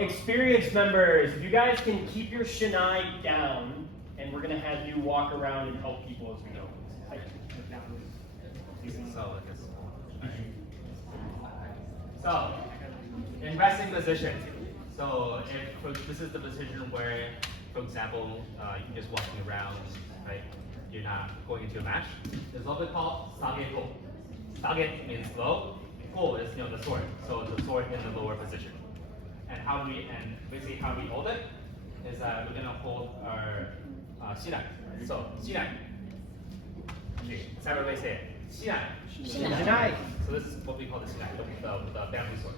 Experienced members, if you guys can keep your Shanai down, and we're gonna have you walk around and help people as we go. So, in resting position. So, if this is the position where, for example, you're just walking around, right? You're not going into a match. There's what we call sage go. Sage means low. Go is the sword. So the sword in the lower position. And basically how we hold it is that we're gonna hold our shinai. So shinai. Okay, everybody say it. Shinai. So this is what we call the shinai, the bamboo sword.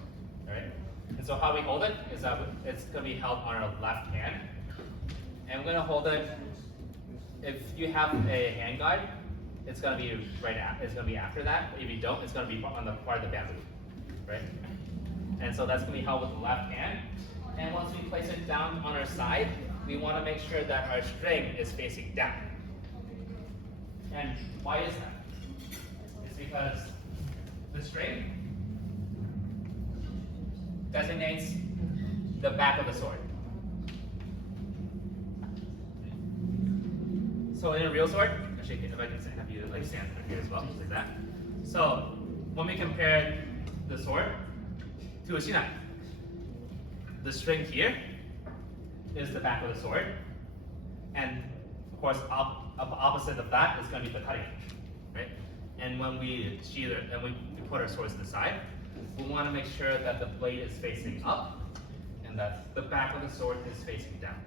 Alright? And so how we hold it is that it's gonna be held on our left hand. And we're gonna hold it. If you have a hand guide, it's gonna be it's gonna be after that. If you don't, it's gonna be on the part of the bamboo. Right? And so that's going to be held with the left hand. And once we place it down on our side, we want to make sure that our string is facing down. And why is that? It's because the string designates the back of the sword. So in a real sword, actually, if I can have you like stand here as well, like that. So when we compare the sword to a shinai, the string here is the back of the sword, and of course, opposite of that is going to be the cutting edge, right? And when we sheathe it and we put our swords to the side, we want to make sure that the blade is facing up, and that the back of the sword is facing down.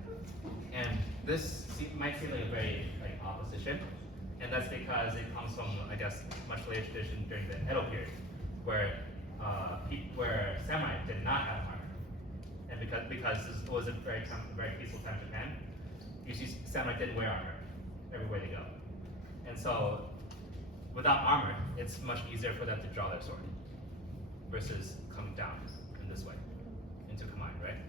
And this might seem like a very opposition, and that's because it comes from, I guess, much later tradition during the Edo period, where samurai did not have armor, and because this was a very peaceful time in Japan, usually samurai didn't wear armor everywhere they go, and so without armor, it's much easier for them to draw their sword versus coming down in this way into kamae, right?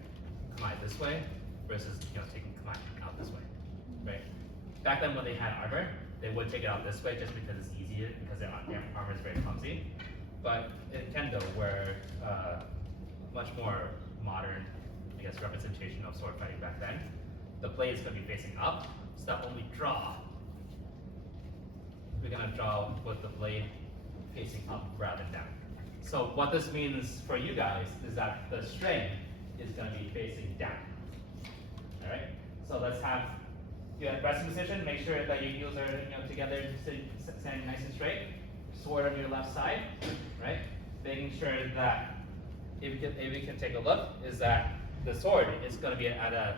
Kamae this way versus taking kamae out this way, right? Back then when they had armor, they would take it out this way just because it's easier because their armor is very clumsy. But in Kendo, where much more modern, I guess, representation of sword fighting back then, the blade is going to be facing up, so that when we draw, we're going to draw with the blade facing up rather than down. So what this means for you guys is that the string is going to be facing down. All right. So let's have you at resting position. Make sure that your heels are together, standing nice and straight. Sword on your left side, right? Making sure that if we can take a look, is that the sword is going to be at a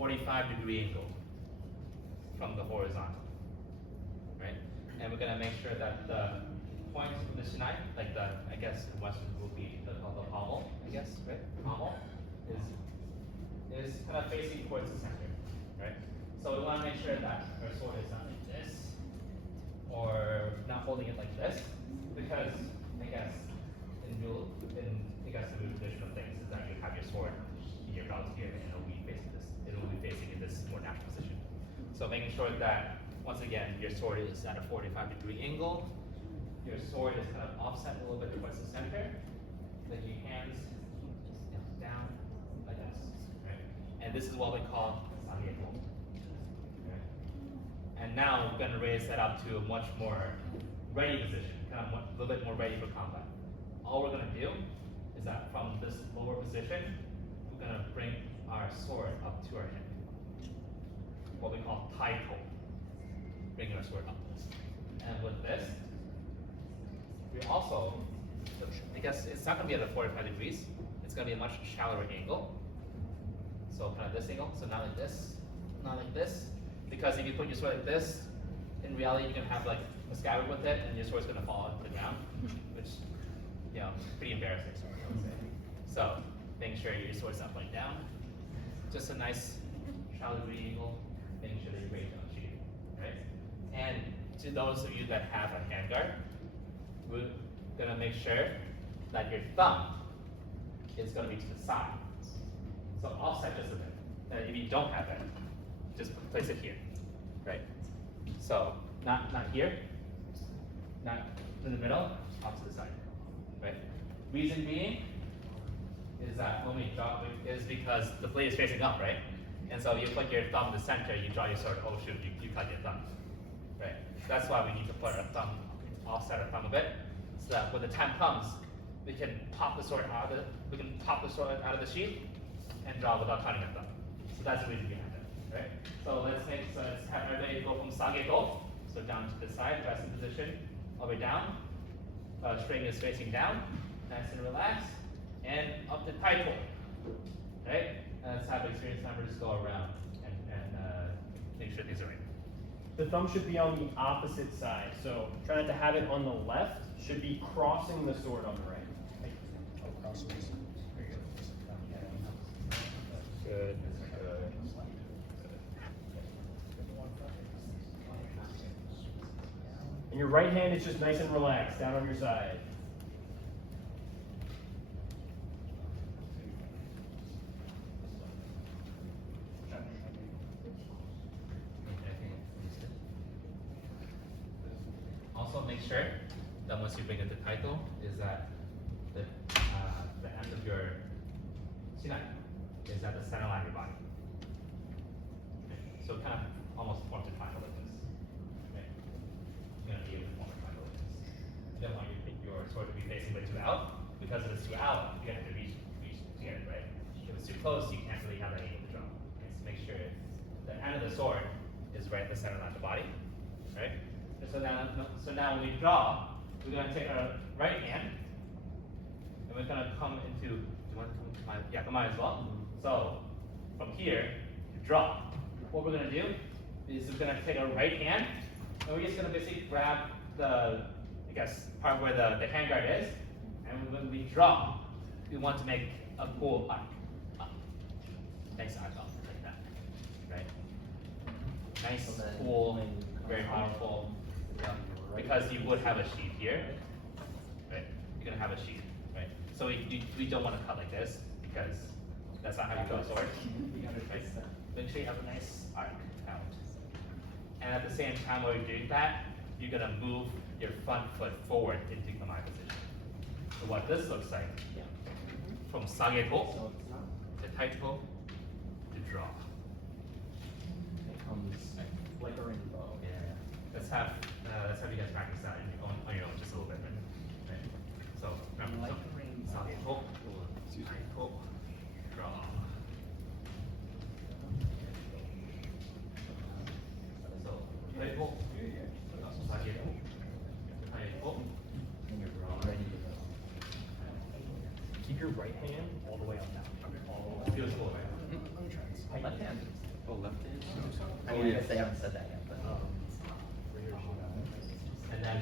45-degree angle from the horizontal, right? And we're going to make sure that the point of the shinai, like I guess in Western will be the pommel, I guess, right? Pommel is kind of facing towards the center, right? So we want to make sure that our sword is not like this, or not holding it like this, because I guess the new tradition of things is that you have your sword in your belt here, and it will be facing this. It will be facing in this more natural position. So making sure that once again your sword is at a 45-degree angle, your sword is kind of offset a little bit towards the center, this is what we call Sangeko. And now we're gonna raise that up to a much more ready position, kind of a little bit more ready for combat. All we're gonna do is that from this lower position, we're gonna bring our sword up to our hip. What we call taiko. Bringing our sword up. And with this, we also, I guess it's not gonna be at a 45 degrees, it's gonna be a much shallower angle. So kind of this angle, so not like this, not like this. Because if you put your sword like this, in reality you can have like a scabbard with it and your sword's gonna fall to the ground, which, you know, pretty embarrassing, I would say. So, making sure your sword's not pointing down. Just a nice shallow degree angle, making sure that you're ready to shoot, right? And to those of you that have a handguard, we're gonna make sure that your thumb is gonna be to the side. So offset just a bit. And if you don't have it, just place it here, right? So not here, not in the middle, off to the side, right? Reason being is that when we drop it is because the blade is facing up, right? And so you put your thumb in the center, you draw your sword, oh shoot, you cut your thumb, right? That's why we need to put our thumb, offset our thumb a bit, so that when the time comes, we can pop the sword out of the sheath and draw without cutting our thumb. So that's the reason behind it, right? So let's have everybody go from Sangeko, so down to the side, resting position, all the way down. String is facing down, nice and relaxed, and up to taiko, right? And let's have experienced members go around and make sure these are right. The thumb should be on the opposite side. So try not to have it on the left. Should be crossing the sword on the right. Good. And your right hand is just nice and relaxed, down on your side. Also make sure that once you bring it to taiko, is that the end of your shinai is at the center line of your body. Okay. So kind of almost forms a triangle like this. Okay. You're gonna be able to form a triangle like this. You don't want your sword to be facing way too out, because if it's too out, you have to reach to get it, right? If it's too close, you can't really have that angle to draw. Okay. So make sure the end of the sword is right at the center line of the body, right? And so now when we draw, we're gonna take our right hand, and we're gonna come into, do you want to come to mine? Yeah, come on as well. So, from here, draw. What we're gonna do is we're gonna take our right hand, and we're just gonna basically grab the, I guess, part where the handguard is, and when we draw, we want to make a cool arc up. Nice arc up, like that, right? Nice, cool, very powerful. Because you would have a sheath here, right? You're gonna have a sheath, right? So we don't want to cut like this, because that's not how you draw a sword. Right? Make sure you have a nice arc out. And at the same time while you're doing that, you're gonna move your front foot forward into Kamae position. So what this looks like, from Sangeko to taiko to draw. It comes like a rainbow. Yeah. Let's have you guys practice that on your own just a little bit, right? So remember, Sangeko, taiko, draw. So taiko, Sangeko, taiko, Ready to go. Keep your right hand all the way up now. feels cool, right? Left hand. Oh, left hand? I mean, I guess they haven't said that yet, but. And then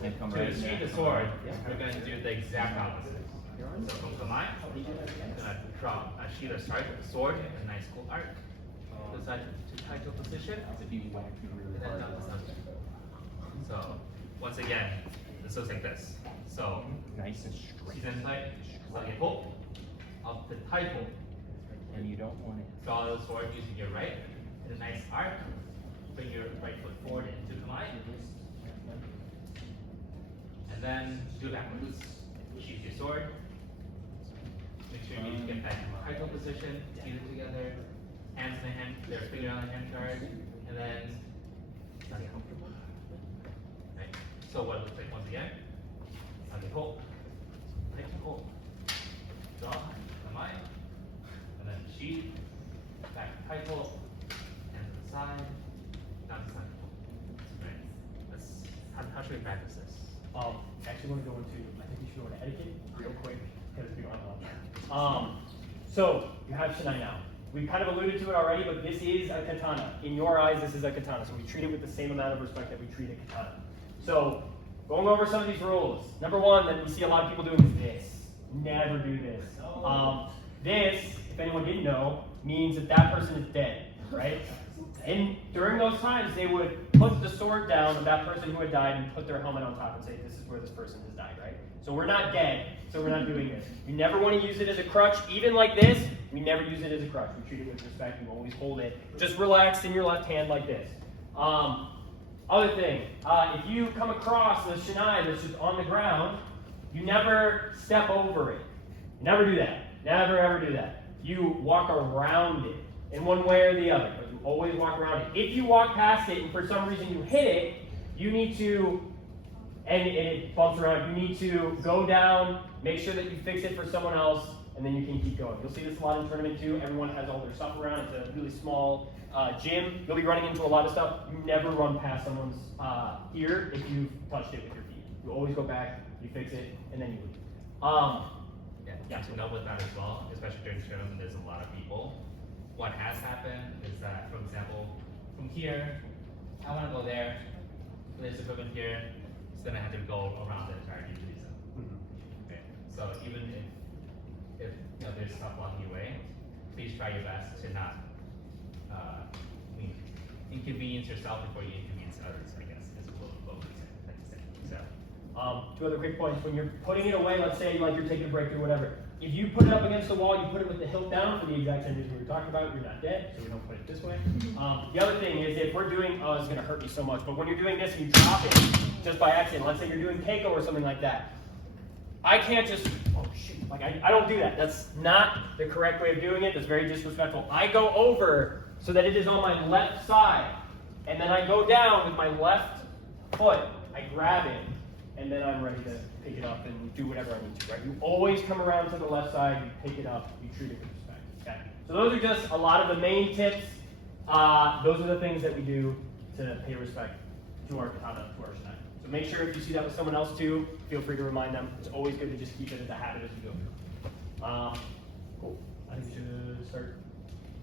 They come to right in achieve there. the sword, we're going to do the exact opposite. So from Kamae, we're going to draw a sheath or sword, a nice cool arc. Goes that to taiko position, If you whack me really and then hard. down the center. So once again, this looks like this. So Nice and straight. season tight, Sangeko, up to taiko. And you don't want it. Draw the sword using your right, hit a nice arc. Bring your right foot forward into Kamae. And then do backwards. Sheath your sword. Make sure you get that taiko position, feet it together, hands in the hand, their finger on the hand guard, and then Sage comfortable. Right? So what it looks like once again, Sage hold, right? Hold, draw, Kamai, and then sheath, back tight hold, hands to the side, down to side hold. Right? How should we practice this? Actually, want to go into, I think we should go into etiquette real quick because we don't have a lot of time. So you have Shinai now. We kind of alluded to it already, but this is a katana. In your eyes, this is a katana. So we treat it with the same amount of respect that we treat a katana. So going over some of these rules. Number one that we see a lot of people doing is this. Never do this. This, if anyone didn't know, means that that person is dead, right? And during those times, they would put the sword down of that person who had died and put their helmet on top and say, this is where this person has died, right? So we're not dead, so we're not doing this. You never want to use it as a crutch. Even like this, we never use it as a crutch. We treat it with respect. We always hold it just relaxed in your left hand like this. Other thing, if you come across a Shinai that's just on the ground, you never step over it. You never do that. Never ever do that. You walk around it in one way or the other, but you always walk around it. If you walk past it and for some reason you hit it, you need to, and it bumps around, you need to go down, make sure that you fix it for someone else, and then you can keep going. You'll see this a lot in tournament too. Everyone has all their stuff around. It's a really small gym. You'll be running into a lot of stuff. You never run past someone's ear if you've touched it with your feet. You always go back, you fix it, and then you leave. Yeah, to note with that as well, especially during shows when there's a lot of people, what has happened is that, for example, from here, I want to go there, there's equipment here, so then I have to go around the entire utility zone. Okay. So even if you know, there's stuff blocking your way, please try your best to not inconvenience yourself before you inconvenience others, I guess, is what we like to say. So. Two other quick points. When you're putting it away, let's say like you're taking a break or whatever, if you put it up against the wall, you put it with the hilt down for the exact same reason we were talking about, you're not dead, so we don't put it this way. The other thing is if we're doing, oh, this is going to hurt me so much, but when you're doing this and you drop it just by accident, let's say you're doing keiko or something like that, I can't just, oh shoot, like I don't do that. That's not the correct way of doing it. That's very disrespectful. I go over so that it is on my left side, and then I go down with my left foot, I grab it, and then I'm ready to pick it up and do whatever I need to, right? You always come around to the left side, you pick it up, you treat it with respect, okay? So those are just a lot of the main tips. Those are the things that we do to pay respect to our katana, to our shinai. So make sure if you see that with someone else too, feel free to remind them. It's always good to just keep it as a habit as you go through. Cool. I think we should start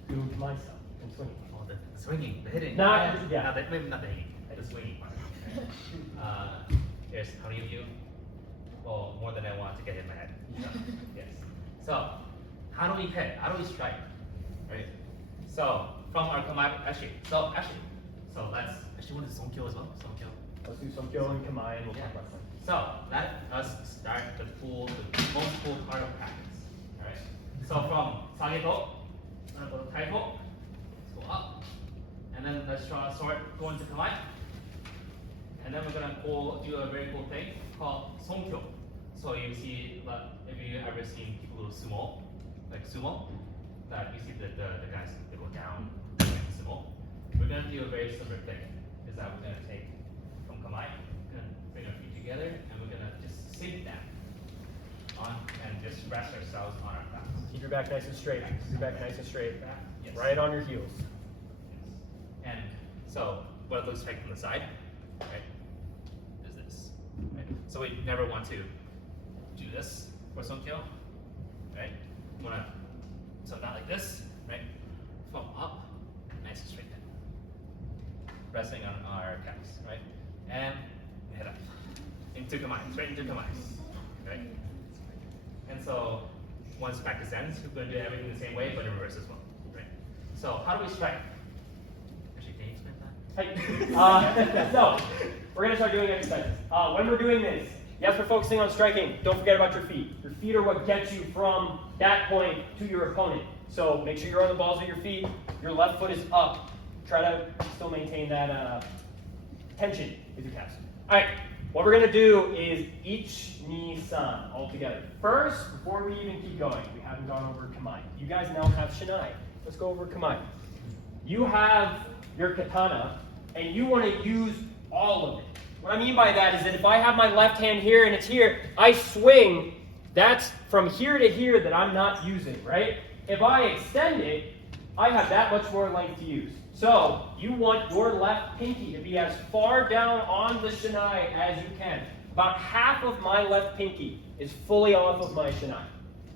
doing my stuff and swinging. Oh, the swinging, the hitting. Yeah. Maybe not the hitting, the swinging part. There's how many of you? Well, more than I want to get in my head. Yes. So, how do we hit? How do we strike? Right? So, from our command, so let's actually want to Sonkyo as well. Sonkyo. Let's do some kyo and kamai and we'll talk about that. So, let us start the most cool part of practice. Alright? So, from Sageto, I'm going to go to Taiko, let's go up, and then let's draw a sword, go into Kamai. And then we're gonna do a very cool thing called Sonkyo. So you see, if you ever seen people do sumo, like sumo, that you see the guys they go down like sumo. We're gonna do a very similar thing. Is that we're gonna take from Kamai, we're gonna bring our feet together, and we're gonna just sink down on and just rest ourselves on our backs. Keep your back nice and straight. Keep your back nice and straight. Back, yes. Right on your heels. Yes. And so what it looks like from the side, right, is this. Right? So we never want to do this for Sonkyo, right? We want to, so not like this, right? From up, nice and straight down. Resting on our calves, right? And head up. Into Kamai, straight into Kamai, right? And so once practice ends, we're going to do everything the same way, but in reverse as well, right? So how do we strike? Actually, can you explain that? Hey. So, we're going to start doing exercises. When we're doing this, yes, we're focusing on striking. Don't forget about your feet. Your feet are what gets you from that point to your opponent. So make sure you're on the balls of your feet. Your left foot is up. Try to still maintain that tension with your calves. All right, what we're going to do is each ni-san all together. First, before we even keep going, we haven't gone over Kamai. You guys now have Shinai. Let's go over Kamai. you have your katana and you want to use all of it. What I mean by that is that if I have my left hand here and it's here, I swing, that's from here to here that I'm not using, right? If I extend it, I have that much more length to use. So you want your left pinky to be as far down on the shinai as you can. About half of my left pinky is fully off of my shinai.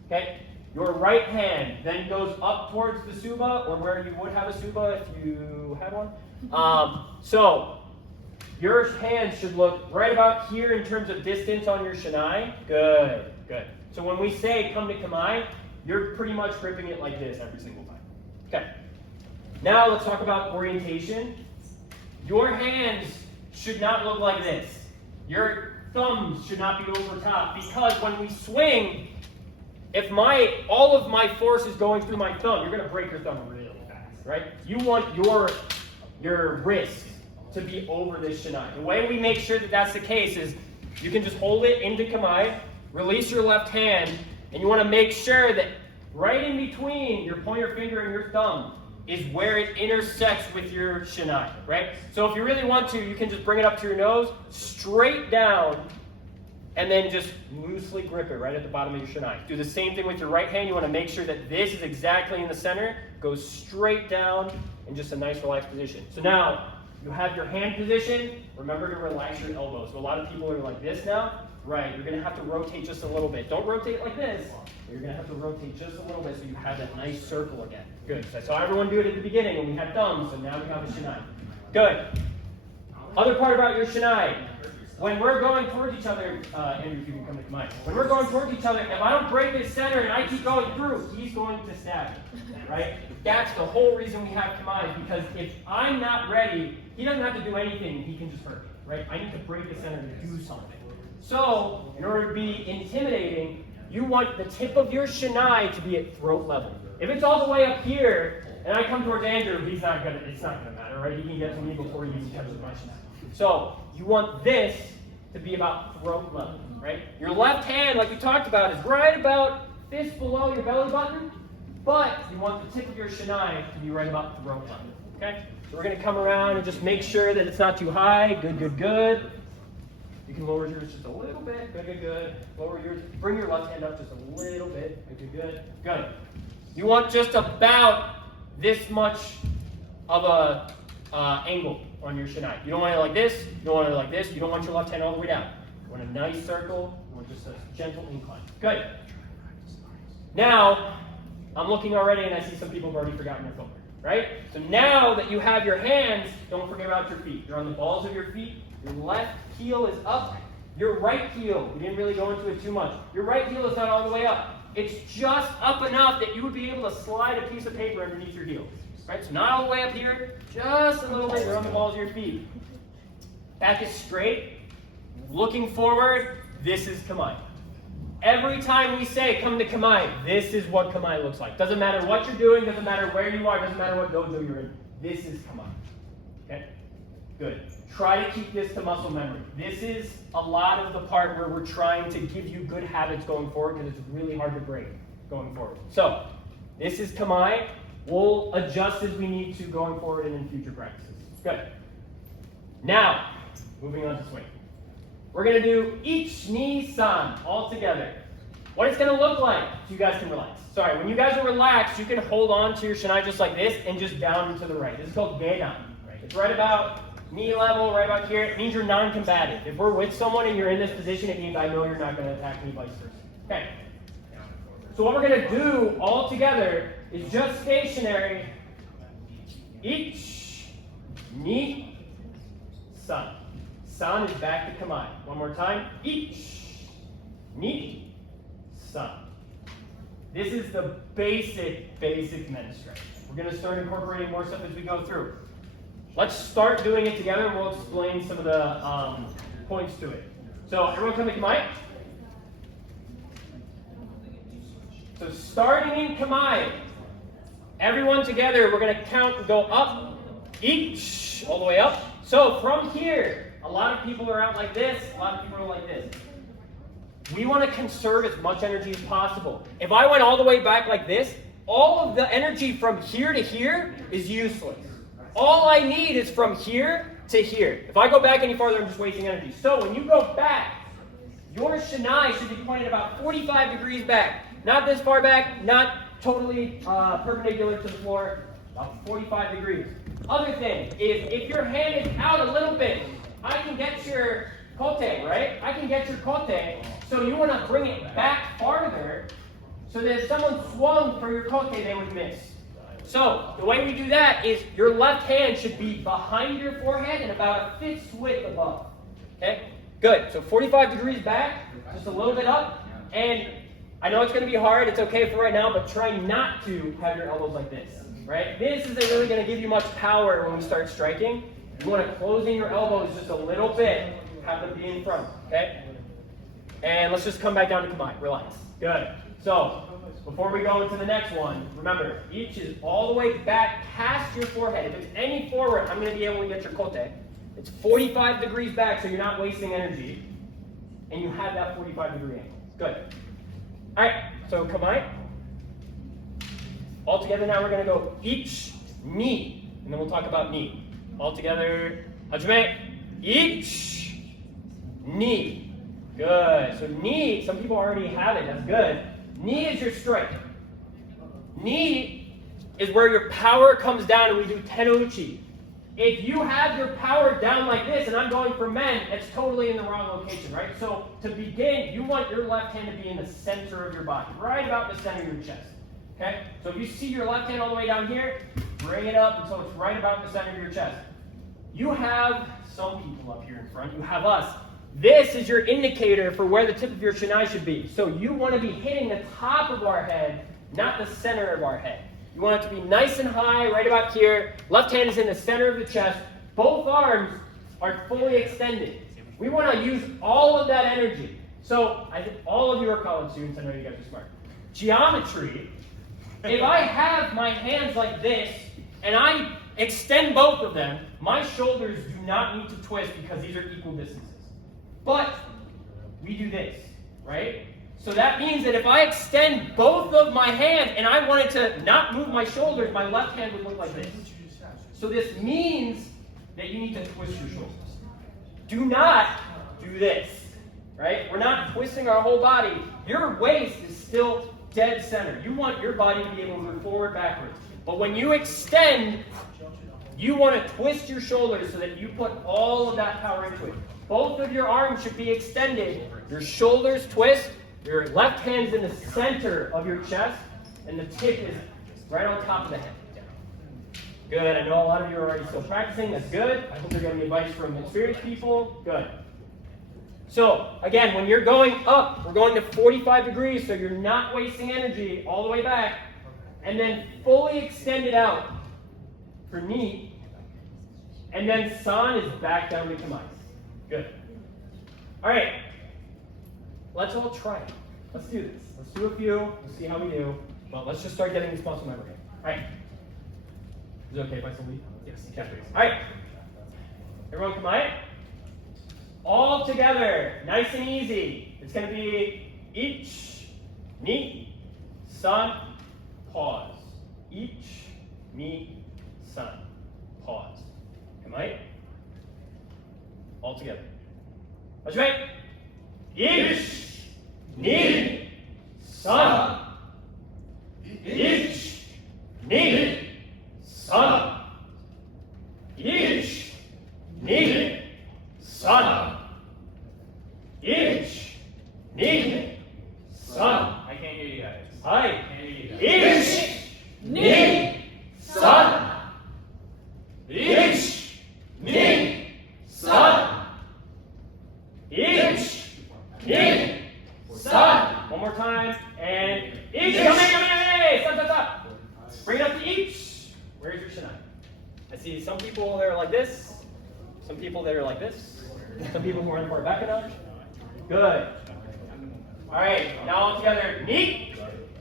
Okay? Your right hand then goes up towards the suba, or where you would have a suba if you had one. So your hand should look right about here in terms of distance on your shinai. Good, good. So when we say come to kamae, you're pretty much gripping it like this every single time. Okay. Now let's talk about orientation. Your hands should not look like this. Your thumbs should not be over top, because when we swing, if all of my force is going through my thumb, you're going to break your thumb really fast, right? You want your wrist to be over this shinai. The way we make sure that that's the case is you can just hold it into kamae, release your left hand, and you want to make sure that right in between your pointer finger and your thumb is where it intersects with your shinai, right? So if you really want to, you can just bring it up to your nose, straight down, and then just loosely grip it right at the bottom of your shinai. Do the same thing with your right hand. You want to make sure that this is exactly in the center, goes straight down in just a nice relaxed position. So now you have your hand position. Remember to relax your elbows. So a lot of people are like this now. Right, you're going to have to rotate just a little bit. Don't rotate like this. You're going to have to rotate just a little bit so you have that nice circle again. Good. So I saw everyone do it at the beginning when we had thumbs, so now we have a shinai. Good. Other part about your shinai. When we're going towards each other, Andrew, if you can come to mine. When we're going towards each other, if I don't break this center and I keep going through, he's going to stab me, right? That's the whole reason we have kamae, because if I'm not ready, he doesn't have to do anything. He can just hurt me, right? I need to break the center to do something. So, in order to be intimidating, you want the tip of your shinai to be at throat level. If it's all the way up here, and I come towards Andrew, it's not gonna matter, right? He can get to me before he even touches my shinai. So, you want this to be about throat level, right? Your left hand, like we talked about, is right about fist below your belly button, but you want the tip of your shinai to be right about throat level, okay? So we're gonna come around and just make sure that it's not too high. Good, good, good. You can lower yours just a little bit. Good, good, good. Lower yours. Bring your left hand up just a little bit. Good, good, good. Good. You want just about this much of a angle on your shinai. You don't want it like this. You don't want it like this. You don't want your left hand all the way down. You want a nice circle. You want just a gentle incline. Good. Now, I'm looking already and I see some people have already forgotten their footwork, right? So now that you have your hands, don't forget about your feet. You're on the balls of your feet. Your left heel is up. Your right heel, we didn't really go into it too much. Your right heel is not all the way up. It's just up enough that you would be able to slide a piece of paper underneath your heel. Right? So not all the way up here, just a little bit. You're on the balls of your feet. Back is straight. Looking forward, this is kamae. Every time we say come to kamae, this is what kamae looks like. Doesn't matter what you're doing, doesn't matter where you are, doesn't matter what dojo you're in. This is kamae. Okay? Good. Try to keep this to muscle memory. This is a lot of the part where we're trying to give you good habits going forward, because it's really hard to break going forward. So, this is kamae. We'll adjust as we need to going forward and in future practices. Good. Now, moving on to swing. We're going to do each knee san all together. What it's going to look like, so you guys can relax. Sorry, when you guys are relaxed, you can hold on to your shinai just like this and just down and to the right. This is called gedan. Right? It's right about knee level, right about here. It means you're non-combative. If we're with someone and you're in this position, it means I know you're not going to attack me, vice versa. Okay. So what we're going to do all together is just stationary. Each knee san. San is back to kamae. One more time. Each knee san. This is the basic men's stretch. We're going to start incorporating more stuff as we go through. Let's start doing it together, and we'll explain some of the points to it. So everyone come to kamae. So starting in kamae, everyone together, we're going to count and go up, each, all the way up. So from here, a lot of people are out like this, a lot of people are like this. We want to conserve as much energy as possible. If I went all the way back like this, all of the energy from here to here is useless. all I need is from here to here. If I go back any farther, I'm just wasting energy. So when you go back, your shinai should be pointed about 45 degrees back. Not this far back, not totally perpendicular to the floor, about 45 degrees. Other thing is, if your hand is out a little bit, I can get your kote, right? I can get your kote, so you want to bring it back farther, so that if someone swung for your kote, they would miss. So, the way we do that is your left hand should be behind your forehead and about a fist's width above. Okay? Good. So 45 degrees back, just a little bit up. And I know it's going to be hard. It's okay for right now, but try not to have your elbows like this. Right? This isn't really going to give you much power when we start striking. You want to close in your elbows just a little bit. Have them be in front. Okay? And let's just come back down to Kamae. Relax. Good. So, before we go into the next one, remember, each is all the way back past your forehead. If it's any forward, I'm going to be able to get your kote. It's 45 degrees back, so you're not wasting energy. And you have that 45-degree angle. Good. All right, so Kamae. All together now, we're going to go each, ni. And then we'll talk about ni. All together, hajime. Each, ni. Good. So ni, some people already have it. That's good. Ni is your strike. Ni is where your power comes down and we do tenouchi. If you have your power down like this, and I'm going for men, it's totally in the wrong location, right? So to begin, you want your left hand to be in the center of your body, right about the center of your chest. Okay? So if you see your left hand all the way down here, bring it up until it's right about the center of your chest. You have some people up here in front. You have us. This is your indicator for where the tip of your shinai should be. So you want to be hitting the top of our head, not the center of our head. You want it to be nice and high, right about here. Left hand is in the center of the chest. Both arms are fully extended. We want to use all of that energy. So I think all of you are college students. I know you guys are smart. Geometry, if I have my hands like this, and I extend both of them, my shoulders do not need to twist because these are equal distances. But we do this, right? So that means that if I extend both of my hands and I wanted to not move my shoulders, my left hand would look like this. So this means that you need to twist your shoulders. Do not do this, right? We're not twisting our whole body. Your waist is still dead center. You want your body to be able to move forward, backwards. But when you extend, you want to twist your shoulders so that you put all of that power into it. Both of your arms should be extended. Your shoulders twist. Your left hand's in the center of your chest, and the tip is right on top of the head. Good. I know a lot of you are already still practicing. That's good. I hope you're getting advice from experienced people. Good. So, again, when you're going up, we're going to 45 degrees, so you're not wasting energy all the way back. And then fully extend it out for ni. And then san is back down to kamae. Good. All right. Let's all try it. Let's do this. Let's do a few. Let's see how we do. Well, let's just start getting these muscle memory. All right. Is it okay if I still leave? Yes. Yeah. All right. Everyone kamae. All together. Nice and easy. It's going to be each, ni, san, pause. Each, ni, san, pause. Kamae. All together. Hajime. Each, ni, san. Each, ni, san. Each, ni, san. Each, ni, san. I can't hear you guys. Hi. I can't hear you guys. Each, ni, san. Each, ni, san. Each, ni, san. One more time. And each. Come in. Stop, stop, stop. Bring it up to each. Where's your shinai? I see some people that are like this. Some people that are like this. Some people who aren't far back enough. Good. All right. Now all together. Ni.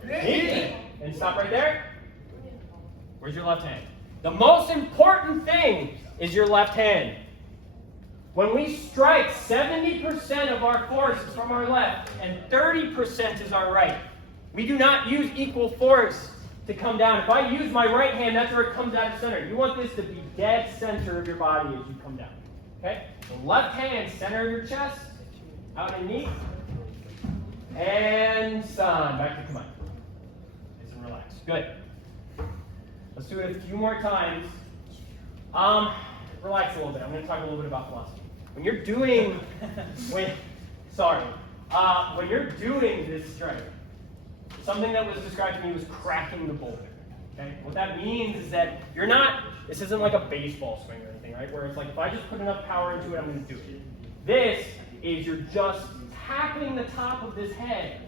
Ni. And stop right there. Where's your left hand? The most important thing is your left hand. When we strike, 70% of our force is from our left and 30% is our right. We do not use equal force to come down. If I use my right hand, that's where it comes out of center. You want this to be dead center of your body as you come down. Okay? The left hand, center of your chest, out and knee. And sun. Back to command. Nice and relax. Good. Let's do it a few more times. Relax a little bit. I'm going to talk a little bit about philosophy. When you're doing, when you're doing this strike, something that was described to me was cracking the boulder. Okay? What that means is that you're not, this isn't like a baseball swing or anything, right? Where it's like, if I just put enough power into it, I'm going to do it. This is you're just tapping the top of this head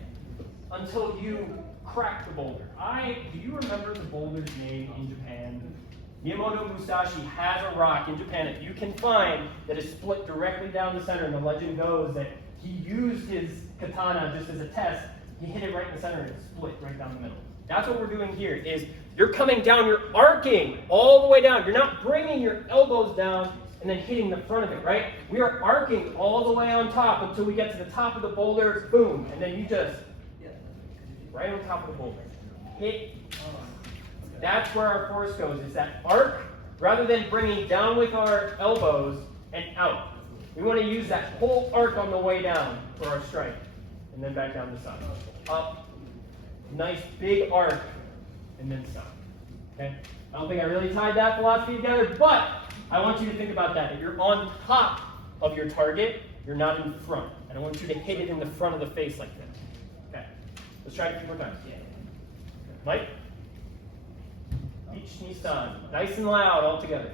until you crack the boulder. Do you remember the boulder's name in Japan? Miyamoto Musashi has a rock in Japan that you can find that is split directly down the center, and the legend goes that he used his katana just as a test. He hit it right in the center and it split right down the middle. That's what we're doing here, is you're coming down, you're arcing all the way down. You're not bringing your elbows down and then hitting the front of it, right? We are arcing all the way on top until we get to the top of the boulder, boom, and then you just, right on top of the boulder, hit. That's where our force goes, is that arc, rather than bringing down with our elbows and out. We want to use that whole arc on the way down for our strike. And then back down the side. Up, nice big arc, and then stop. Okay? I don't think I really tied that philosophy together, but I want you to think about that. If you're on top of your target, you're not in front. I don't want you to hit it in the front of the face like this. Okay. Let's try it a few more times. Mike? Ich Nissan. Nice and loud all together.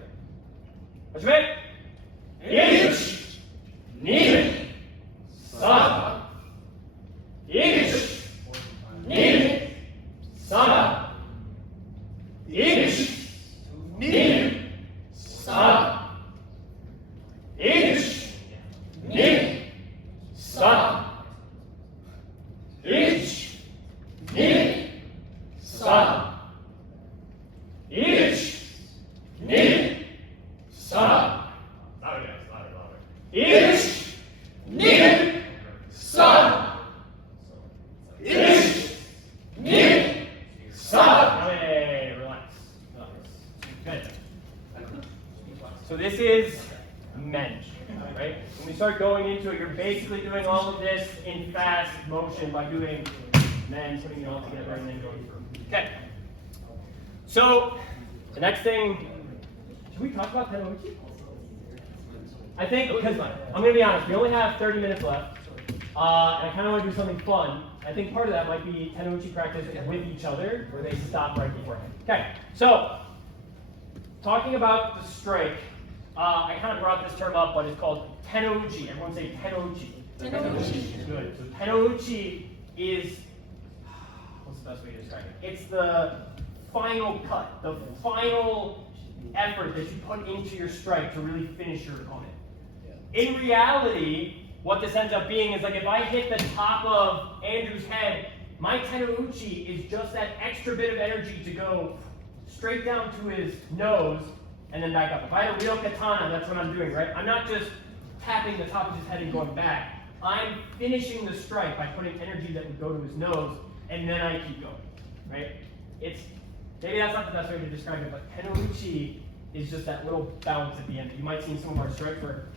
What's your name? Ich Nissan. Ich Nissan. Ich Nissan. Ich Nissan. Ich Nissan. Ich Nissan. Louder, guys, louder. Ich Nissan. Ich Nissan. Hey, relax. Good. So this is mensch, right? When we start going into it, you're basically doing all of this in fast motion by doing men, putting it all together, and then going through. Okay. So the next thing, should we talk about Tenouchi? I think, because I'm going to be honest, we only have 30 minutes left, and I kind of want to do something fun. I think part of that might be Tenouchi practice with each other, where they stop right beforehand. Okay, so talking about the strike, I kind of brought this term up, but it's called Tenouchi. Everyone say Tenouchi. Tenouchi. Good. So Tenouchi is, what's the best way to describe it? It's the final cut, the final effort that you put into your strike to really finish your opponent. In reality, what this ends up being is like if I hit the top of Andrew's head, my Tenouchi is just that extra bit of energy to go straight down to his nose and then back up. If I had a real katana, that's what I'm doing, right? I'm not just tapping the top of his head and going back. I'm finishing the strike by putting energy that would go to his nose, and then I keep going, right? Maybe that's not the best way to describe it, but Tenouchi is just that little bounce at the end. You might see in some of our strikes where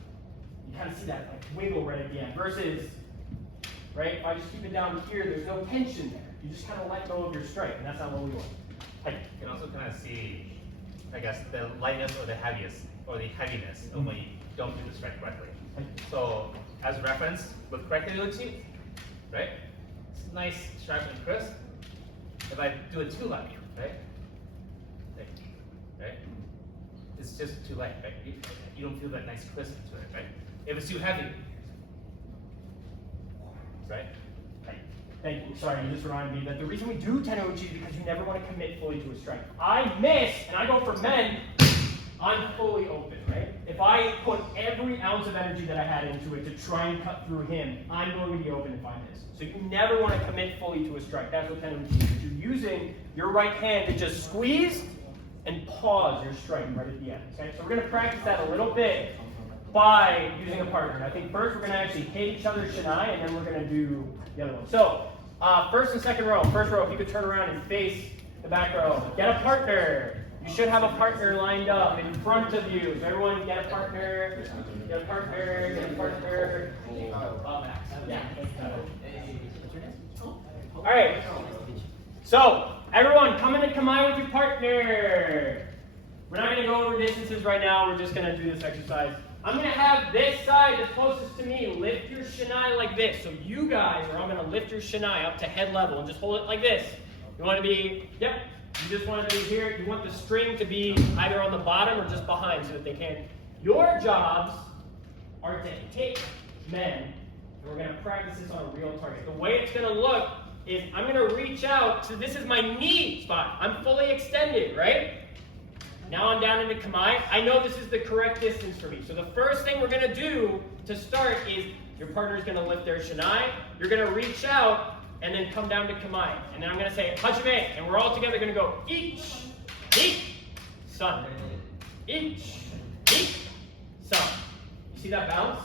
you kind of see that like wiggle right at the end. Versus, right, if I just keep it down here, there's no tension there. You just kind of let go of your strike, and that's not what we want. You can also kind of see, I guess, the lightness or the heaviness of when you don't do the strike correctly. So, as reference, with correct Tenouchi, right, it's nice, sharp, and crisp. If I do it too light, right, it's just too light, right? You don't feel that nice crisp to it, right? If it's too heavy, right? Thank you. Sorry, you just reminded me that the reason we do Tenouchi is because you never want to commit fully to a strike. I miss, and I go for men, I'm fully open, right? If I put every ounce of energy that I had into it to try and cut through him, I'm going to be open if I miss. So you never want to commit fully to a strike. That's what Tenouchi is. You're using your right hand to just squeeze and pause your strike right at the end. Okay? So we're going to practice that a little bit by using a partner. And I think first we're going to actually hit each other's shinai, and then we're going to do the other one. So first and second row. First row, if you could turn around and face the back row. Get a partner. You should have a partner lined up in front of you. So everyone get a partner. Get a partner. Get a partner. Yeah. All right. So everyone, come in and Kamae with your partner. We're not going to go over distances right now. We're just going to do this exercise. I'm going to have this side that's closest to me lift your shinai like this. So you guys are all going to lift your shinai up to head level and just hold it like this. You want to be, yep, you just want to be here. You want the string to be either on the bottom or just behind so that they can. Your jobs are to hit men, and we're going to practice this on a real target. The way it's going to look is I'm going to reach out. So this is my knee spot. I'm fully extended, right? Now I'm down into Kamae. I know this is the correct distance for me. So the first thing we're going to do to start is your partner's going to lift their shinai. You're going to reach out and then come down to Kamae. And then I'm going to say hajime. And we're all together going to go ich, ik, sun. Ich, ik, sun. You see that bounce?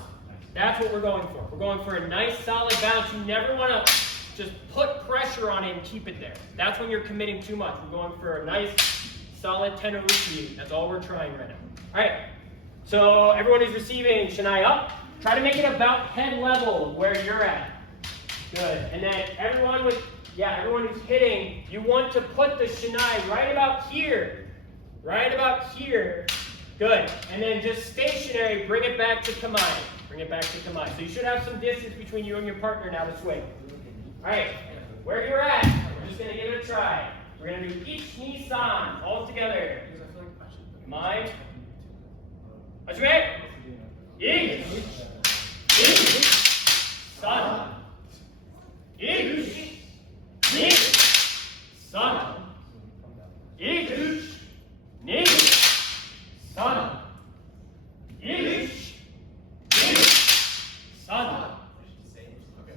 That's what we're going for. We're going for a nice solid bounce. You never want to just put pressure on it and keep it there. That's when you're committing too much. We're going for a nice solid tenuruchi. That's all we're trying right now. All right. So everyone who's receiving shinai up, try to make it about head level of where you're at. Good. And then everyone who's hitting, you want to put the shinai right about here. Right about here. Good. And then just stationary, bring it back to Kamae. Bring it back to Kamae. So you should have some distance between you and your partner now to swing. All right. Where you're at, we're just going to give it a try. We're going to do each knee san all together. Kamae. Hajime. Ich. Ich. San. Ich. Ich. San. Ich. Ich. San. Ich. Ich. San.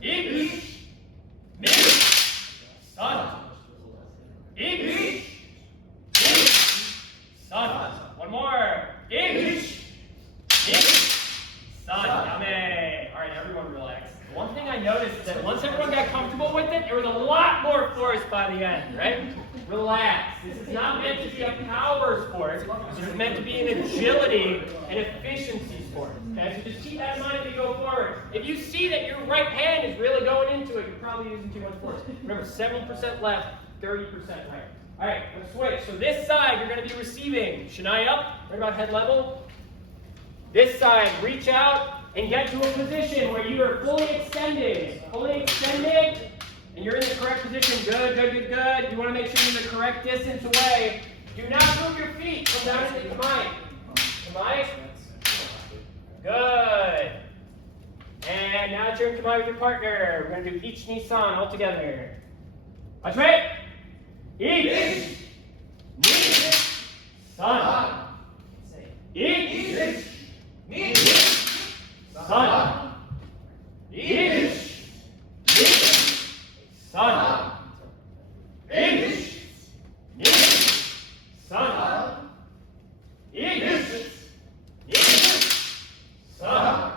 Ich. Sun. Ich. Sun. One more. Ich. Sun. Yame. All right, everyone relax. One thing I noticed is that once everyone got comfortable with it, there was a lot more force by the end, right? Relax. This is not meant to be a power sport. This is meant to be an agility and efficiency sport. Okay, so just keep that in mind as you go forward. If you see that your right hand is really going into it, you're probably using too much force. Remember, 70% left, 30% right. All right, let's switch. So this side, you're going to be receiving shinai up, right about head level. This side, reach out and get to a position where you are fully extended. Fully extended, and you're in the correct position. Good, good, good, good. You want to make sure you're the correct distance away. Do not move your feet. Come down into Kamae. Kamae. Good. And now that you're in Kamae with your partner, we're going to do each knee san all together. Hajime. Ich. Knee. San. Ich. Knee. San. Ich. Knee. San. Ich. Knee. San. Ich. Knee. San.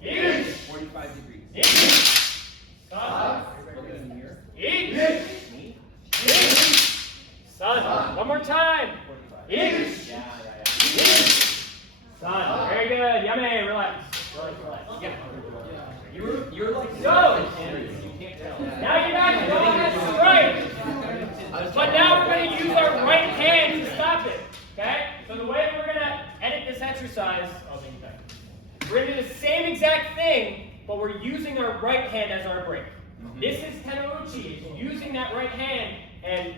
Ich. 45 degrees. Ich. San. Ich. Sun. One more time. Ich. Sun. Very good. Yame. Relax. Relax. Yeah. You're like go. Now you're back to going at strike. But now we're going to use our right hand to stop it. Okay? So the way we're going to edit this exercise, we're going to do the same exact thing, but we're using our right hand as our break. This is tenuruchi. It's using that right hand, and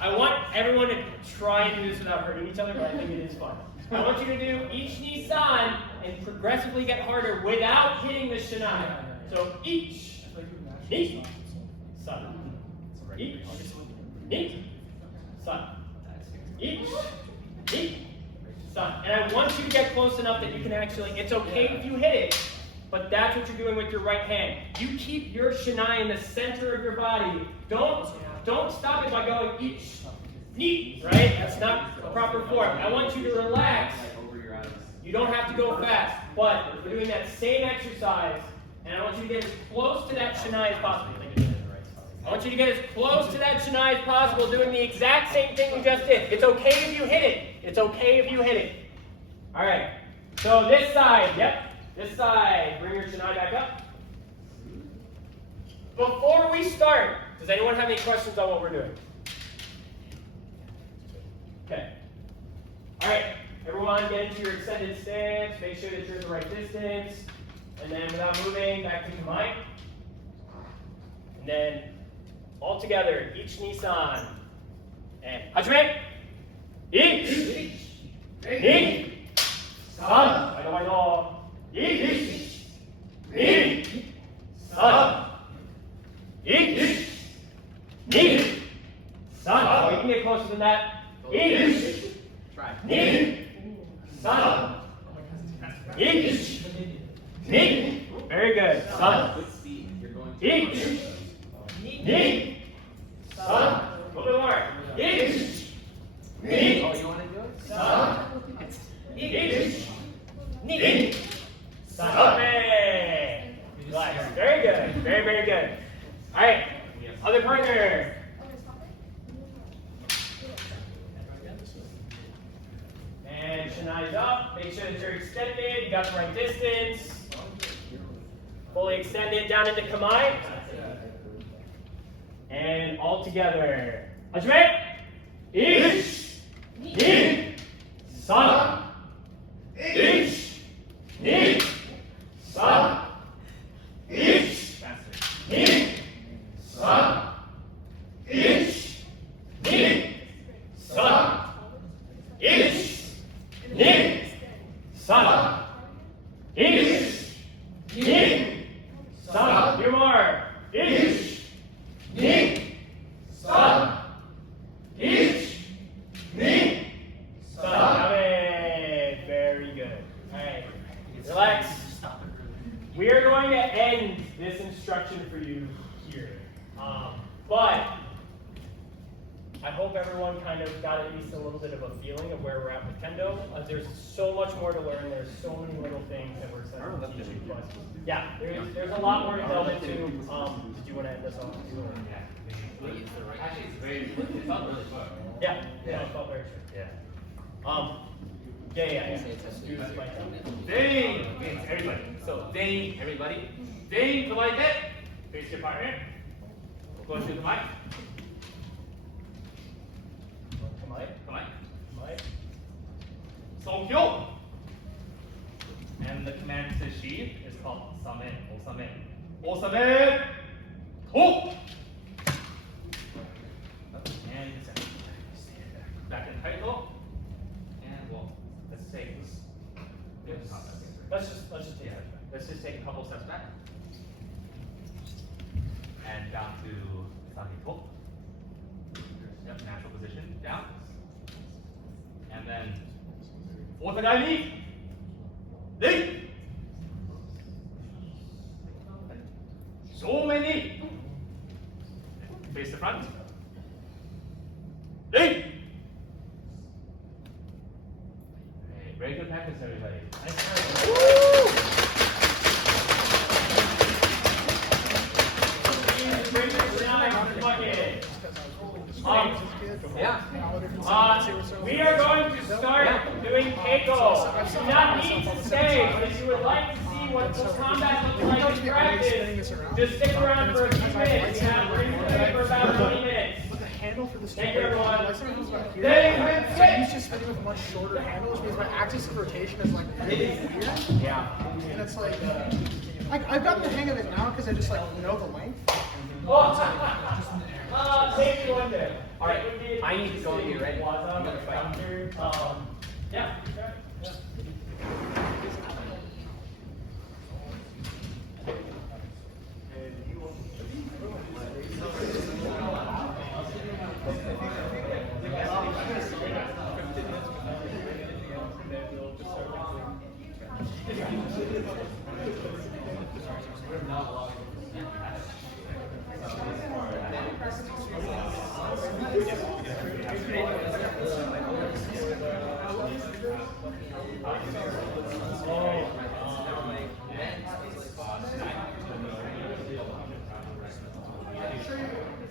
I want everyone to try and do this without hurting each other, but I think it is fun. I want you to do each knee san and progressively get harder without hitting the shinai. So each knee san. Each knee san. Each knee san. And I want you to get close enough that you can actually, it's okay if you hit it, but that's what you're doing with your right hand. You keep your shinai in the center of your body. Don't stop it by going each knee, right? That's not the proper form. I want you to relax. You don't have to go fast, but we're doing that same exercise, and I want you to get as close to that shinai as possible. I want want you to get as close to that Shanai as possible, doing the exact same thing you just did. It's okay if you hit it. It's okay if you hit it. All right. So this side, yep. This side, bring your Shanai back up. Before we start, does anyone have any questions on what we're doing? Okay. All right. Everyone get into your extended stance. Make sure that you're at the right distance. And then without moving, back to Kamai. And then all together, each Nissan. And Hajime. Each. Ni. San. I know, I know. Each. Ni. San. Each. Ni. San. Oh, you can get closer than that. Each. Try. Ni. San. Each. Ni. Very good. San. With speed, you're going to. Each. Ni. San. A little bit more. Each. Ni. Oh, you want to do it? San. Each. Ni. San. Hey. Relax. Very good. Very, very good. All right. Other partner. And Shanai's up. Make sure that you're extended. You got the right distance. Fully extended down into Kamai. And all together. Hajime. Each. Ni. San. Each. Ni. San. Each. Ni. San. Each. Ni. San. Each. Ni. San. Each. Ni. San. Few more. Each. Ni. San. Each. Ni. San. Very good. All right. Relax. We are going to end this instruction for you here. But I hope everyone kind of got at least a little bit of a feeling of where we're at with Kendo. There's so much more to learn. There's so many little things that we're excited to teach you. But yeah, there's a lot more to delve into. Did you want to end this off? Actually, it's very, it felt really fun. Yeah, yeah, it felt very true. Yeah. Excuse my tongue. Ding! Okay, everybody. So, ding, everybody. Ding, like that. Face your partner. Go to the mic. Kamai. Come on. Kamai. Songkyo. And the command to sheath is called Samen. Osamen. Osamen. Ho. And back in tight though. And well, let's take this. Let's just take that. Let's just take a couple steps back. And down to Sanito. Yep, natural position, down. And then, Otagai ni, so many. Face the front. Hey! Very good practice, everybody. We are going to start doing Keiko. You do not need to stay, but if you would like to see what the combat looks like in practice, just stick around for a few minutes. We have room for about 20 minutes. But the handle for this Thank you, everyone. like something goes back here. They So I'm used to spinning with much shorter handles because my axis of rotation is like really weird. Yeah. And it's like I've gotten the hang of it now because I just like know the length. Take one there. All right, I need to go and get ready. Waza, I'm gonna fight. Yeah.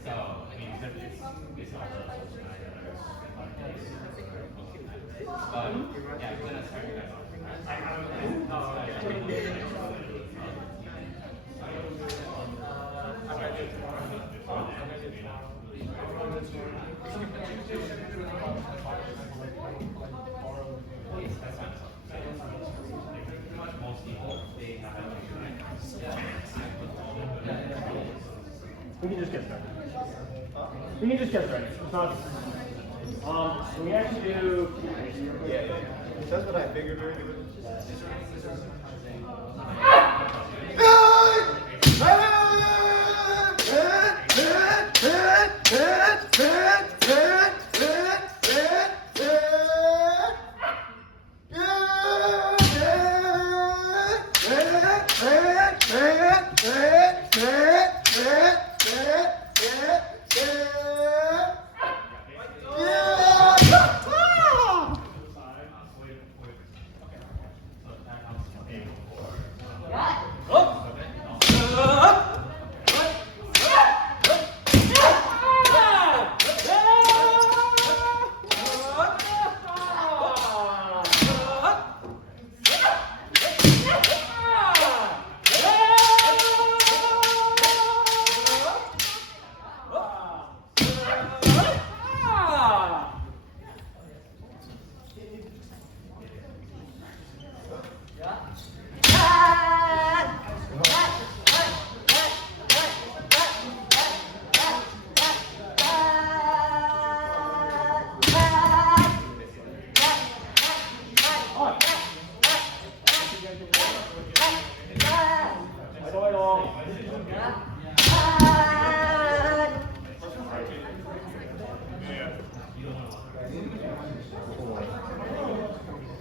So, I mean, it's all the yeah, we're gonna start you guys off. Most people, they have We can just get started. We can just get started. It's not. We actually do. Yeah. That's what I figured.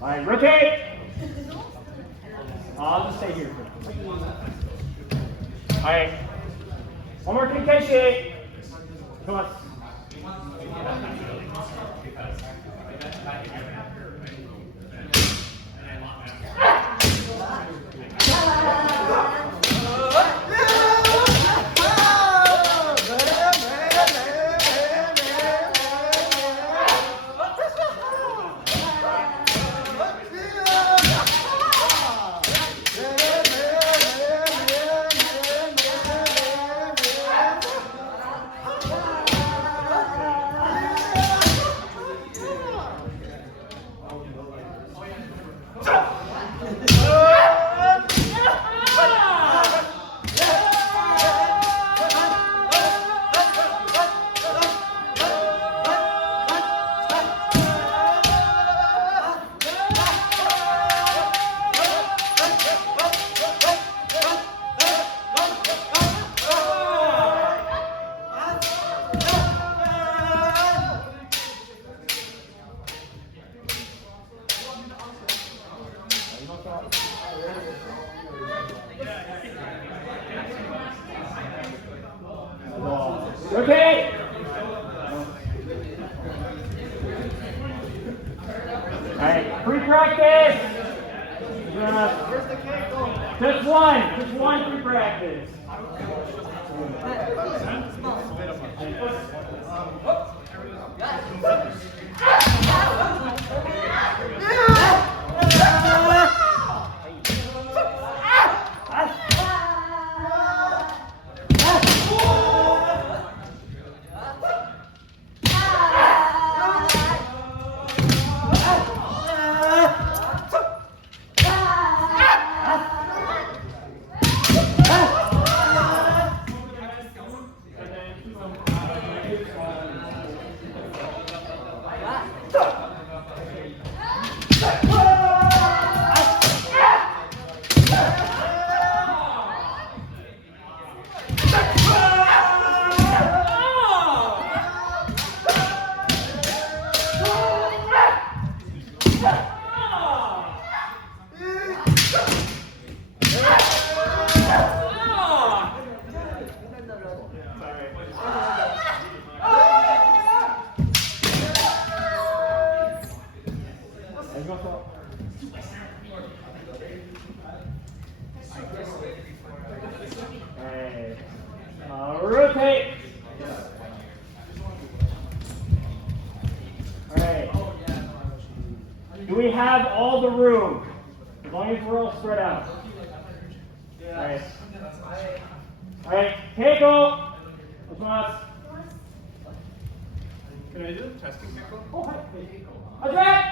Alright, rotate! I'll just stay here. Alright. One more Kenkeshi! Come on. Okay. All right, pre-practice. Just one pre-practice. have all the room. As long as we're all spread out. Alright. Alright, Keiko! Response. Can I do the testing, Michael? Oh, hi. Address!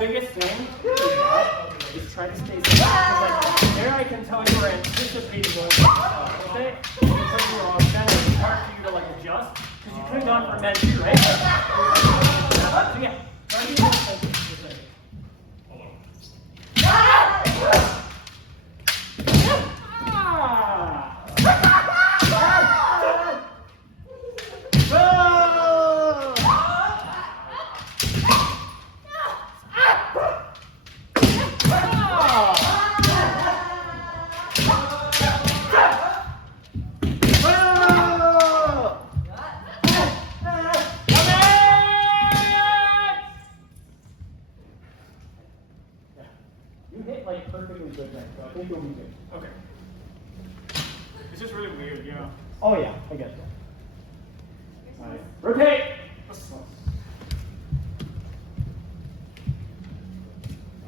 Biggest thing is try to stay safe. Because like there I can tell you were anticipating going for stuff, okay? Because you were on center, it's hard for you to like adjust. Because you could have gone for men too, right? So yeah, try to be more sensitive for a second. Hold on. You hit like perfectly good there, so I think you'll be good. Okay. It's just really weird, you know. Oh yeah, I get that. Alright. Rotate!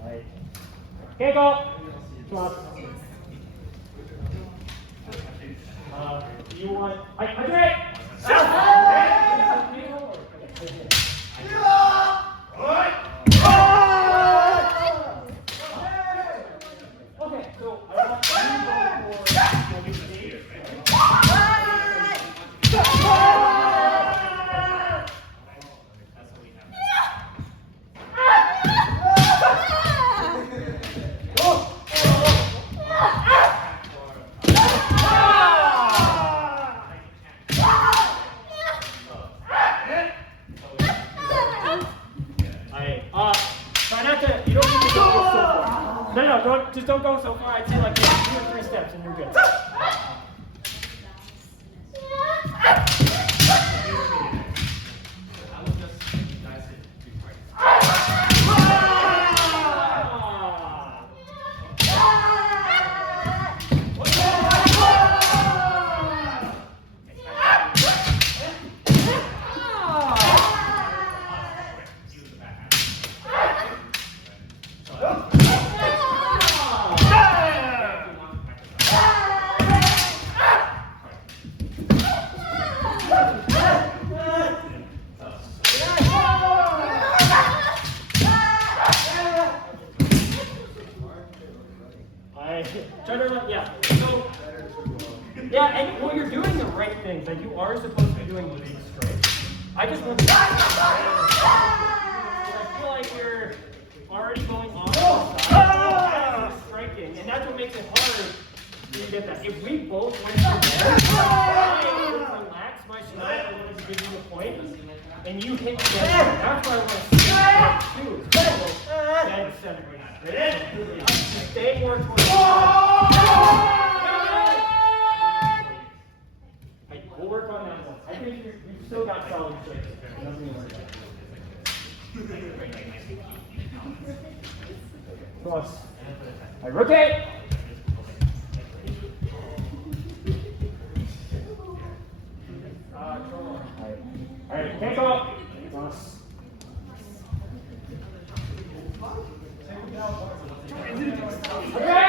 Alright. Okay, go! Come on. Do you want... Hydrate! Okay, so I want you to go for stage. Try not to, you don't need to go so far. No, just don't go so far. I'd say like 2 or 3 steps and you're good. Yeah, and well, you're doing the right things. Like you are supposed to be doing big strikes. I just want to. I feel like you're already going off the side, striking, and that's what makes it hard to get that. If we both went together, I would relax my shot a little to give you a point, and you hit together. That's why I want to see that too. Dead center. Ready? Stay more towards the we'll work on that one. I think you've still got solid strikes. Nothing to worry about. Cross. I rotate. Alright, can't go up. Cross. Okay.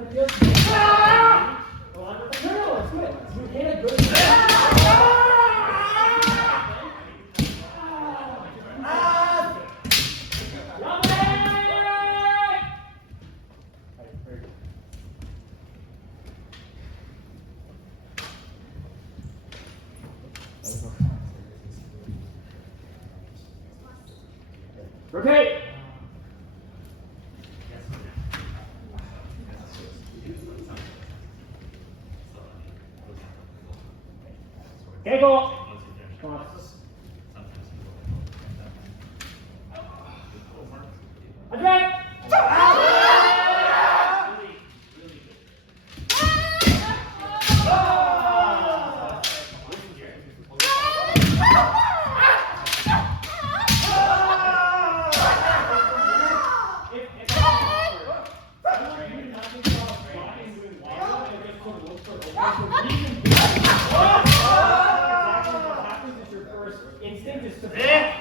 on the field. Go on with the no, let's do it. You hit a good rotate. Okay, go. Come on. Attack! Instinct is to rotate!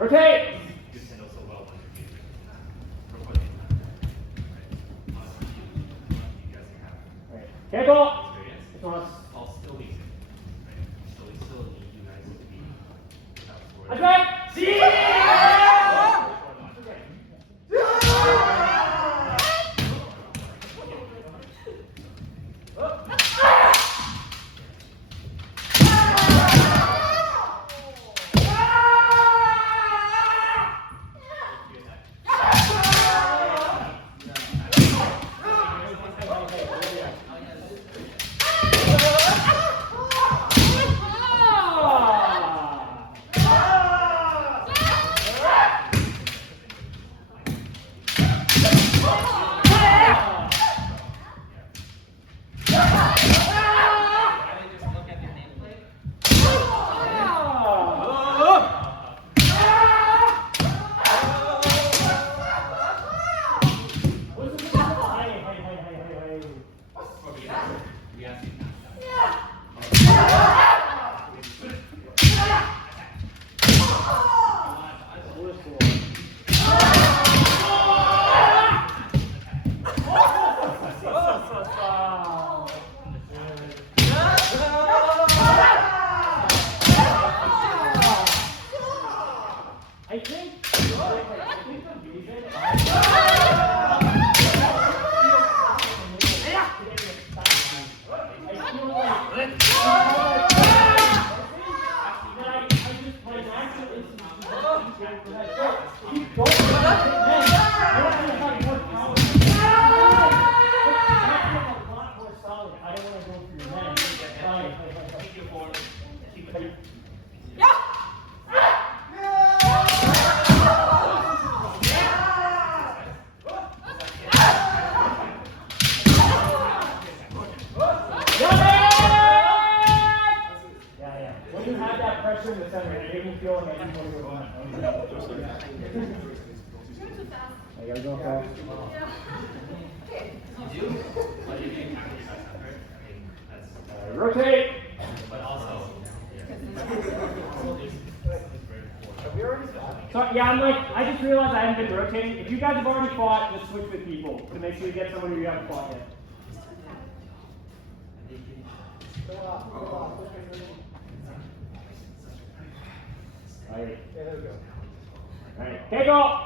Okay, go! Attack! I make me feel like I didn't want to go home. I gotta go fast. Rotate! But also, So yeah, I'm like, I just realized I haven't been rotating. If you guys have already fought, just switch with people to make sure you get someone who you haven't fought yet. Alright. Alright, okay, go!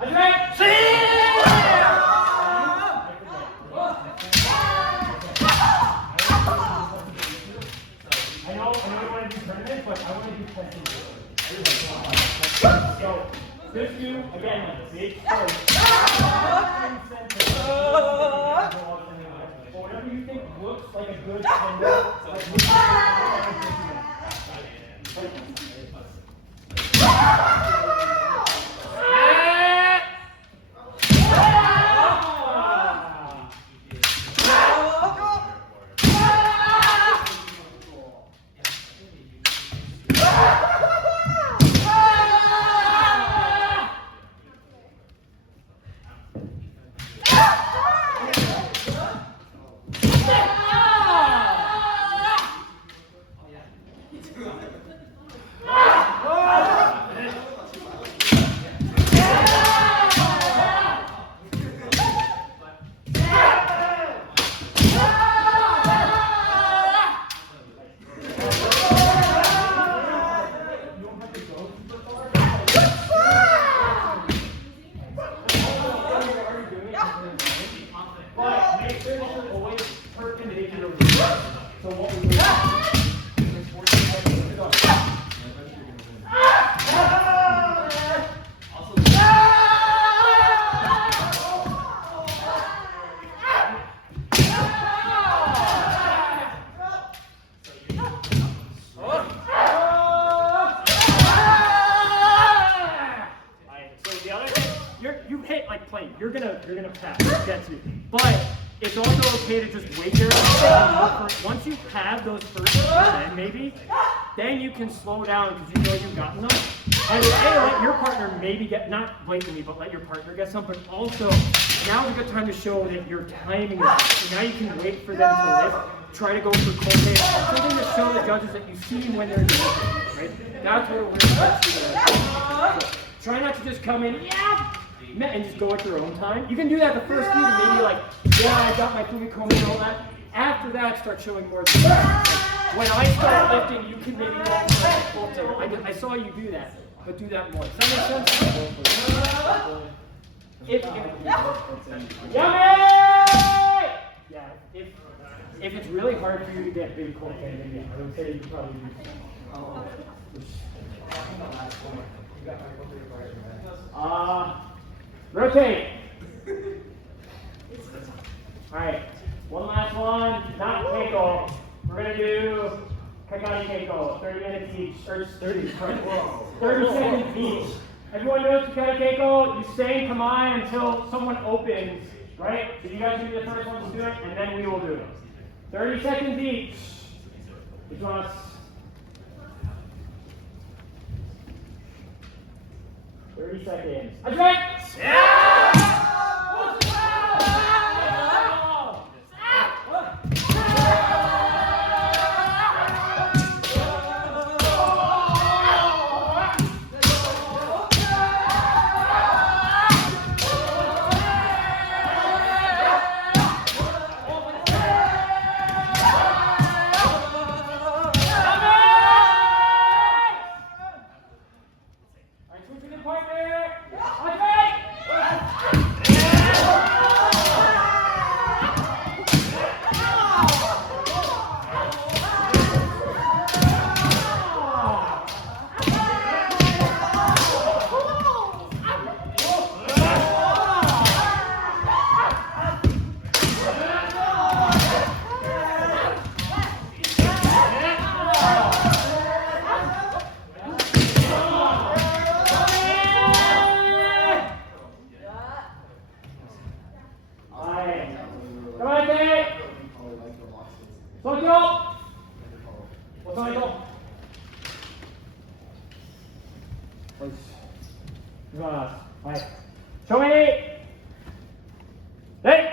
I know you want to do tournaments, but I want to do testing. So, just do, again, big first. Or whatever you think looks like a good tender, but make sure that you're always perpendicular. So what we do you hit like plane. You're gonna pass, get to. But it's also okay to just wait there and look for, once you have those first 10 maybe, then you can slow down because you know you've gotten them. And let your partner maybe get, not blatantly, but let your partner get some, but also now's a good time to show that your timing is right. So now you can wait for them to lift, try to go for Kote, something to show the judges that you see when they're doing it, right? That's where we're going to so, try not to just come in, and just go at your own time. You can do that the first few to maybe like, yeah, I got my Fumikomi and all that. After that, start showing more. When I start lifting, you can maybe go full tilt. I saw you do that, but do that more. Does that make sense? Yummy! Yeah, if it's really hard for you to get big cold then I would say you probably rotate. Alright, one last one, not keiko. We're gonna do Kakari keiko, 30 minutes each, or 30 seconds each. Everyone knows Kakari keiko, you stay in Kamae until someone opens, right? So you guys will be the first ones to do it, and then we will do it. 30 seconds each. Which one? 30 seconds. Advance! Partner! 送一丢，我送一丢。よし。いきます。はい。正面に。礼。